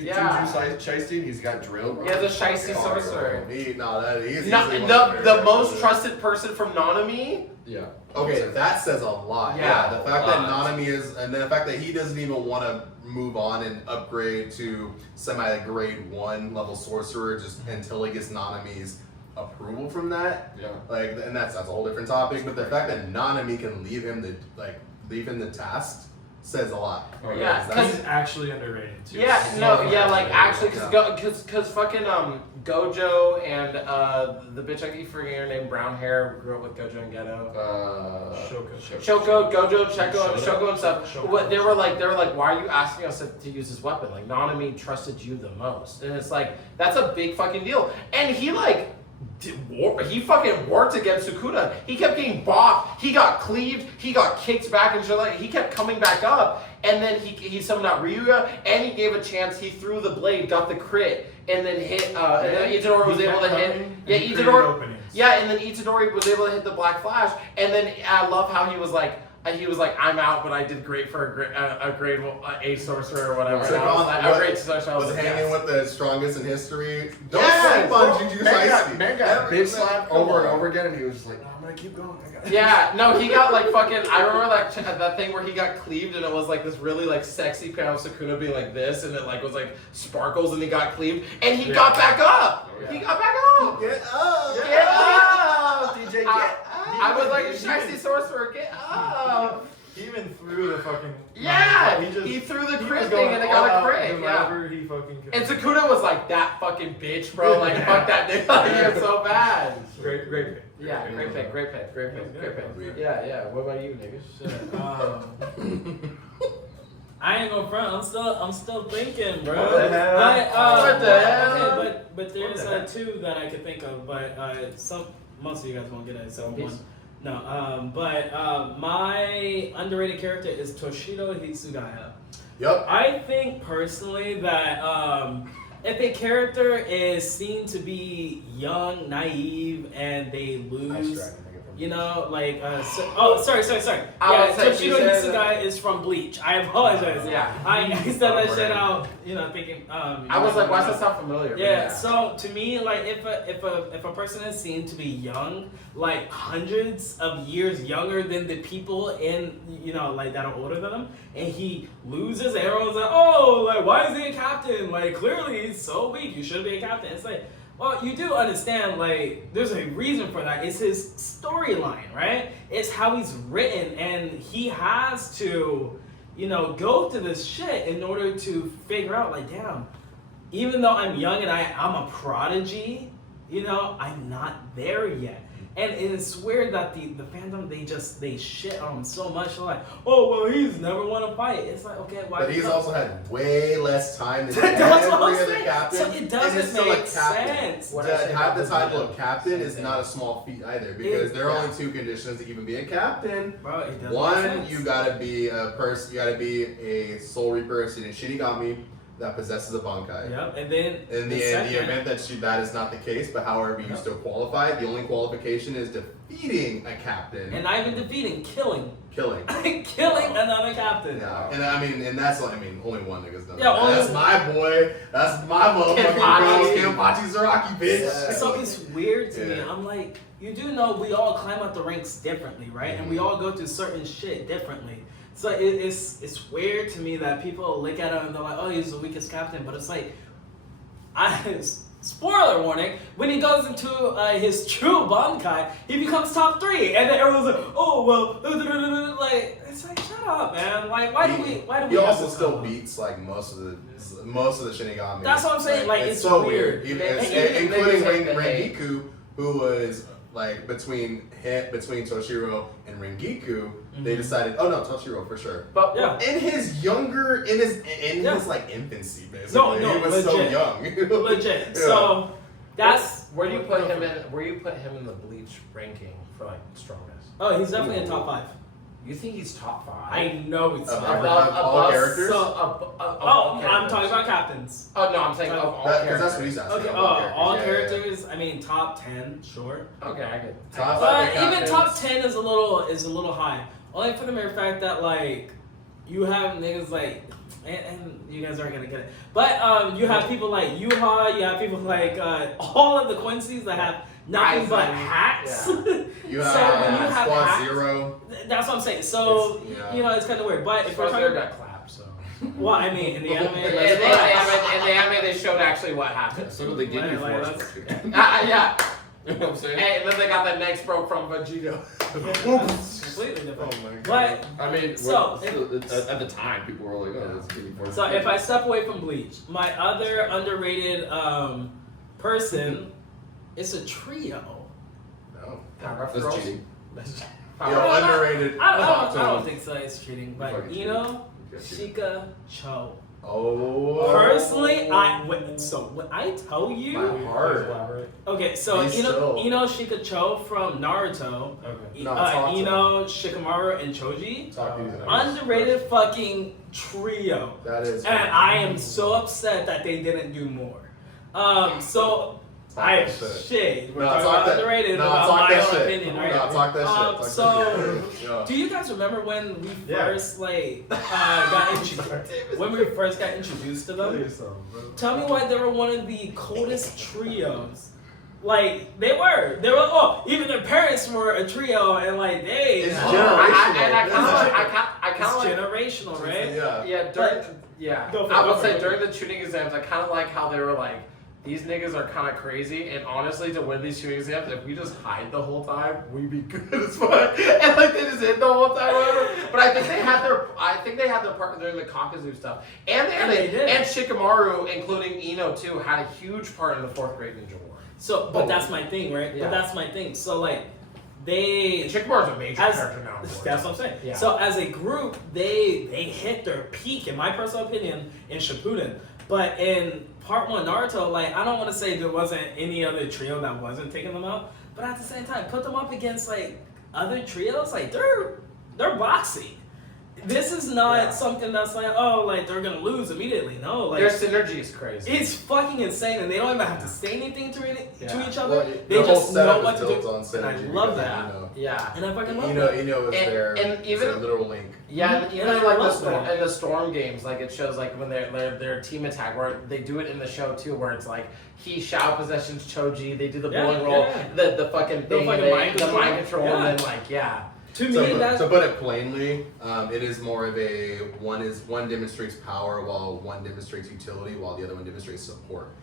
Yeah. Juju Shiesty, he's got drill. Bro. Yeah, the Shiesty Sorcerer. He's No, easily one of the very most good. trusted person from Nanami. Yeah. Okay, that says a lot. Yeah, The fact that Nanami is, and the fact that he doesn't even want to move on and upgrade to semi-grade 1 level sorcerer just until he gets Nanami's approval from that. Yeah. Like, and that's a whole different topic. But the fact that Nanami can leave him the task says a lot. Oh, Yeah, That's- He's actually underrated too. Yeah, no, yeah, like actually, cause fucking Gojo and the bitch I keep forgetting her name, brown hair, grew up with Gojo and Geto. Shoko, Gojo, Shoko and stuff. Shoko. What they were like, why are you asking us to use this weapon? Like Nanami trusted you the most, and it's like that's a big fucking deal. And he like. He fucking worked against Sukuna. He kept getting bopped. He got cleaved. He got kicked back and shit like. He kept coming back up, and then he summoned out Ryuga, and he gave a chance. He threw the blade, got the crit, and then hit. And then Itadori was able to hit. Yeah, Itadori. Yeah, and then Itadori was able to hit the Black Flash, and then I love how he was like, I'm out, but I did great for a grade A sorcerer or whatever. Took And I was on like, what a great sorcerer. I was was like, hanging yes. with the strongest in history. Don't Yes, sleep on Juju Shiesty. Man got bitch slapped over and on. over again, and he was just like, no, I'm gonna keep going. I got it. Yeah, no, he got like fucking. I remember that thing where he got cleaved, and it was like this really like sexy panel of Sukuna being like this, and it like was like sparkles, and he got cleaved, and he got back up. Oh, yeah. He got back up. Get up. Get up, DJ, get I was like a Shiesty sorcerer. Get up. He even threw the fucking. Yeah, he he threw the was crit going thing, and it all got a out crit. Yeah. whenever he fucking could. And Sukuna was like that fucking bitch, bro. Like fuck that nigga. Like, you're so bad. Great pick. Yeah, great pick. Yeah. What about you, niggas? Shit. I ain't gonna front. I'm still thinking, bro. What the hell? What the hell? Okay, but there's two that I could think of, but most of you guys won't get it. So one. No. But my underrated character is Toshiro Hitsugaya. Yep. I think personally that if a character is seen to be young, naive, and they lose. You know, like, sorry. Yeah, Toshiro Hitsugaya is from Bleach. I apologize. Yeah. I said that shit out, thinking, I was like, why does that sound familiar? Yeah, so to me, like, if a person is seen to be young, like, hundreds of years younger than the people in, like, that are older than him, and he loses, and everyone's like, oh, like, why is he a captain? Like, clearly he's so weak, you should be a captain. It's like, well, you do understand, like, there's a reason for that. It's his storyline, right? It's how he's written, and he has to, go through this shit in order to figure out, like, damn, even though I'm young and I'm a prodigy, I'm not there yet. And it's weird that the fandom, they shit on him so much. They're like, oh, well, he's never won a fight. It's like, okay, why? But he's also had way less time than That's every what I'm other saying. captain. So it doesn't make sense. To have the title of captain is not a small feat either, because there are only two conditions to even be a captain. Bro, it doesn't make One, sense. you gotta be a Soul Reaper in a Shinigami that possesses a Bankai. Yep, and then In the event that is not the case, but however you still qualify, the only qualification is defeating a captain. And not even defeating, killing. Killing. Killing another captain. Yeah, and that's only one nigga's done. Yeah, that. That's my boy. That's my motherfucking bro. Kenpachi Zaraki, bitch. So it's weird to me. Yeah. I'm like, you do know we all climb up the ranks differently, right? And we all go through certain shit differently. So it's weird to me that people look at him and they're like, oh, he's the weakest captain. But it's like, spoiler warning, when he goes into his true Bankai, he becomes top 3. And then everyone's like, oh, well, like, it's like, shut up, man. Like, why do we He have also this still combo? beats like most of the Shinigami. That's what I'm saying. Like, it's so weird. Including Rengiku, who was like between Toshiro and Rengiku, they decided, oh no, Toshiro for sure. But Yeah. In his like infancy, basically. No, he was so legit. young. Legit. Yeah. So that's where do you put him in? Where do you put him in the Bleach ranking for like strongest? Oh, he's definitely in top 5. You think he's top 5? I know he's top 5. All characters? I'm talking about captains. Oh no, I'm saying of all Because characters. that's what he's asking. Okay, all characters. I mean, top 10, sure. Okay, I get it. Top But five even captains. top 10 is a little high. Only for the mere fact that like you have niggas like, and you guys aren't gonna get it. But you have people like Yuha. You have people like all of the Quincy's that have nothing but hacks. You So have, when you have Squad hacks- Zero. That's what I'm saying. So It's- it's kind of weird. But if we're First talking, got clapped, so. well, I mean, in the anime, In the anime, they showed actually what happened. So did they give you Like, force? Yeah. You know what I'm saying? Hey, and then they got the next broke from Vegito. completely different. Oh my god. But I mean, So, at the time, people were like, "Oh, that's giving force." so if I step away from Bleach, my other underrated person is a trio. No. that's cheating. Yo, underrated. I don't think so. It's cheating, but Fucking Ino cheating. Shika Cho. Oh. Personally, when I tell you, My heart. okay, so Me still. Ino Shika Cho from Naruto, Okay. No, talk to Ino Shikamaru and Choji, Talk to you. underrated fucking trio. That is. And I am so upset that they didn't do more. So Talk that shit. shit. We're No, talking talk about that. underrated. No, about talk my that own shit. opinion, right? No, talk that shit. Talk that So, shit. Yeah. do you guys remember when we Yeah. first when we first got introduced to them? Tell me why they were one of the coldest trios. Like they were. Even their parents were a trio, and like they. It's Oh, generational. I kind of It's like. generational, right? Yeah. Go for I it, would go say for it. during the tuning exams, I kind of like how they were like, these niggas are kind of crazy, and honestly, to win these tuning exams, if we just hide the whole time, we'd be good as fuck. And like they just hid the whole time, whatever. But I think they had their part during the Kakuzu stuff, and they did. and Shikamaru, including Ino too, had a huge part in the 4th Great Ninja War. So, but that's my thing, right? Yeah. But that's my thing. So like, they Shikamaru's a major character now. That's what I'm saying. Yeah. So as a group, they hit their peak, in my personal opinion, in Shippuden. But in Part 1 Naruto, like, I don't want to say there wasn't any other trio that wasn't taking them out, but at the same time, put them up against like other trios, like they're boxing. This is not something that's like, oh, like they're gonna lose immediately. No, like Their synergy is crazy. it's fucking insane, and they don't even have to say anything to each other. Well, they the whole just know setup what is to built do. on synergy. And I love because, that. You know, Yeah. And I fucking love Ino that. is their, and even- their literal link. Yeah, and even And I like love that. in the storm games, like it shows like when their team attack, where they do it in the show too, where it's like he Shao possessions Choji, they do the Yeah, bowling roll, yeah. the fucking The thing, fucking the mind control. mind control, Yeah. and then like To So, me, that's to put it plainly, it is more of a one demonstrates power while one demonstrates utility while the other one demonstrates support.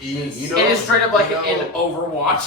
You know, it is straight up like you know, in Overwatch.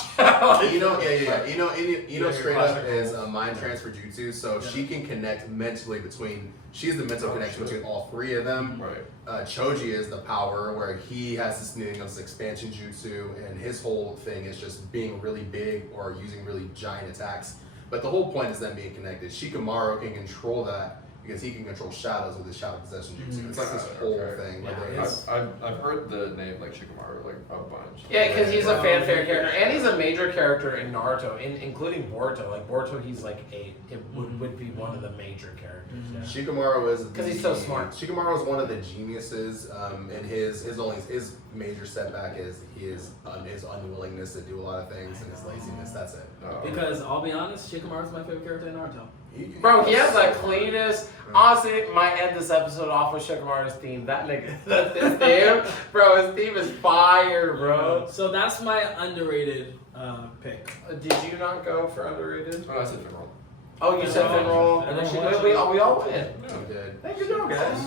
Ino straight up is a mind transfer jutsu, so she can connect mentally between. She's the mental connection between all three of them. Right. Choji is the power where he has this thing of this expansion jutsu, and his whole thing is just being really big or using really giant attacks. But the whole point is them being connected. Shikamaru can control that because he can control shadows with his shadow possession jutsu. It's like this whole thing. Where Yeah. there's- I've heard the name like Shikamaru like a bunch. Yeah, because he's a fanfare character, and he's a major character in Naruto, including Boruto. Like Boruto, he's like would be one of the major characters. Yeah. Shikamaru is 'Cause he's so smart. Shikamaru is one of the geniuses, and his major setback is his unwillingness to do a lot of things and his laziness. That's it. because I'll be honest, Shikamaru's my favorite character in Naruto. Bro, he has the cleanest. Honestly, might end this episode off with Shikamaru's theme. That nigga, that's his theme, bro. His theme is fire, bro. So that's my underrated pick. Did you not go for underrated? Oh, I said Finroll. Oh, you said Finroll. And then We all win. I'm good. Thank you, guys.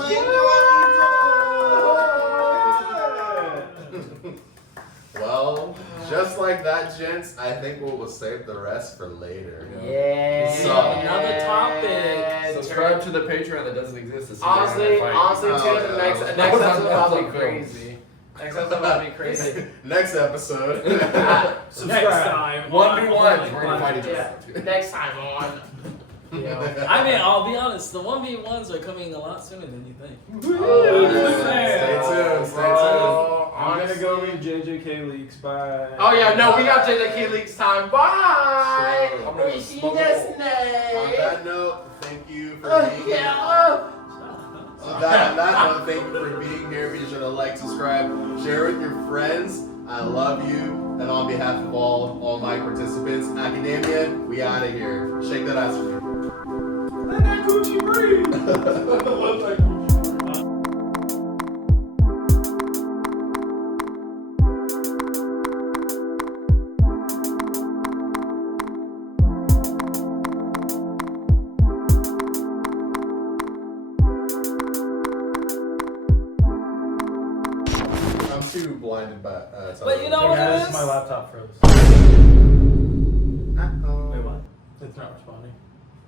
Well, just like that, gents, I think we'll save the rest for later. Yeah. So, another topic. Subscribe to the Patreon that doesn't exist. To see Honestly, the fight. tune in the next that episode was will be on crazy. Next episode will be crazy. Next episode. Next time. 1v1. We're gonna fight each Yeah. other. Next time on. You know. I mean, I'll be honest, the 1v1s are coming a lot sooner than you think. Stay tuned. Stay tuned. I'm gonna go read JJK leaks. Bye. Oh yeah, no, we got JJK Leaks time. Bye. Sure. I'm gonna We see smoke this On night. that note, thank you for being here. Yeah. On that note, thank you for being here. Be sure to like, subscribe, share with your friends. I love you. And on behalf of all my participants, Academia, we out of here. Shake that ice cream. Let that coochie breathe. I'm too blinded by. But you know what Yeah, it this is? my laptop froze. Wait, what? It's not responding.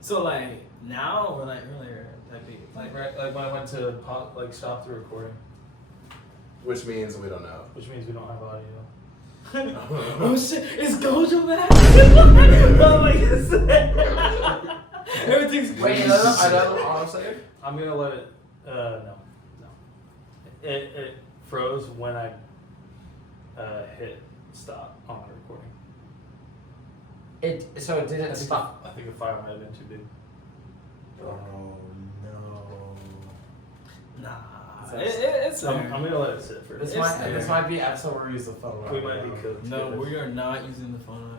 So like now or like earlier? Like when I went to stop the recording, Which means we don't know. which means we don't have audio. Oh shit, it's Gojo back! Oh my god. Everything's Wait, another autosave? I'm gonna let it. No. It froze when I hit stop on the recording. So it didn't stop. I think the file might have been too big. Oh no. Nah. So It's I'm gonna let it sit for. This It's might there. be episode where we use the phone. We might be cooked. No, we are not using the phone.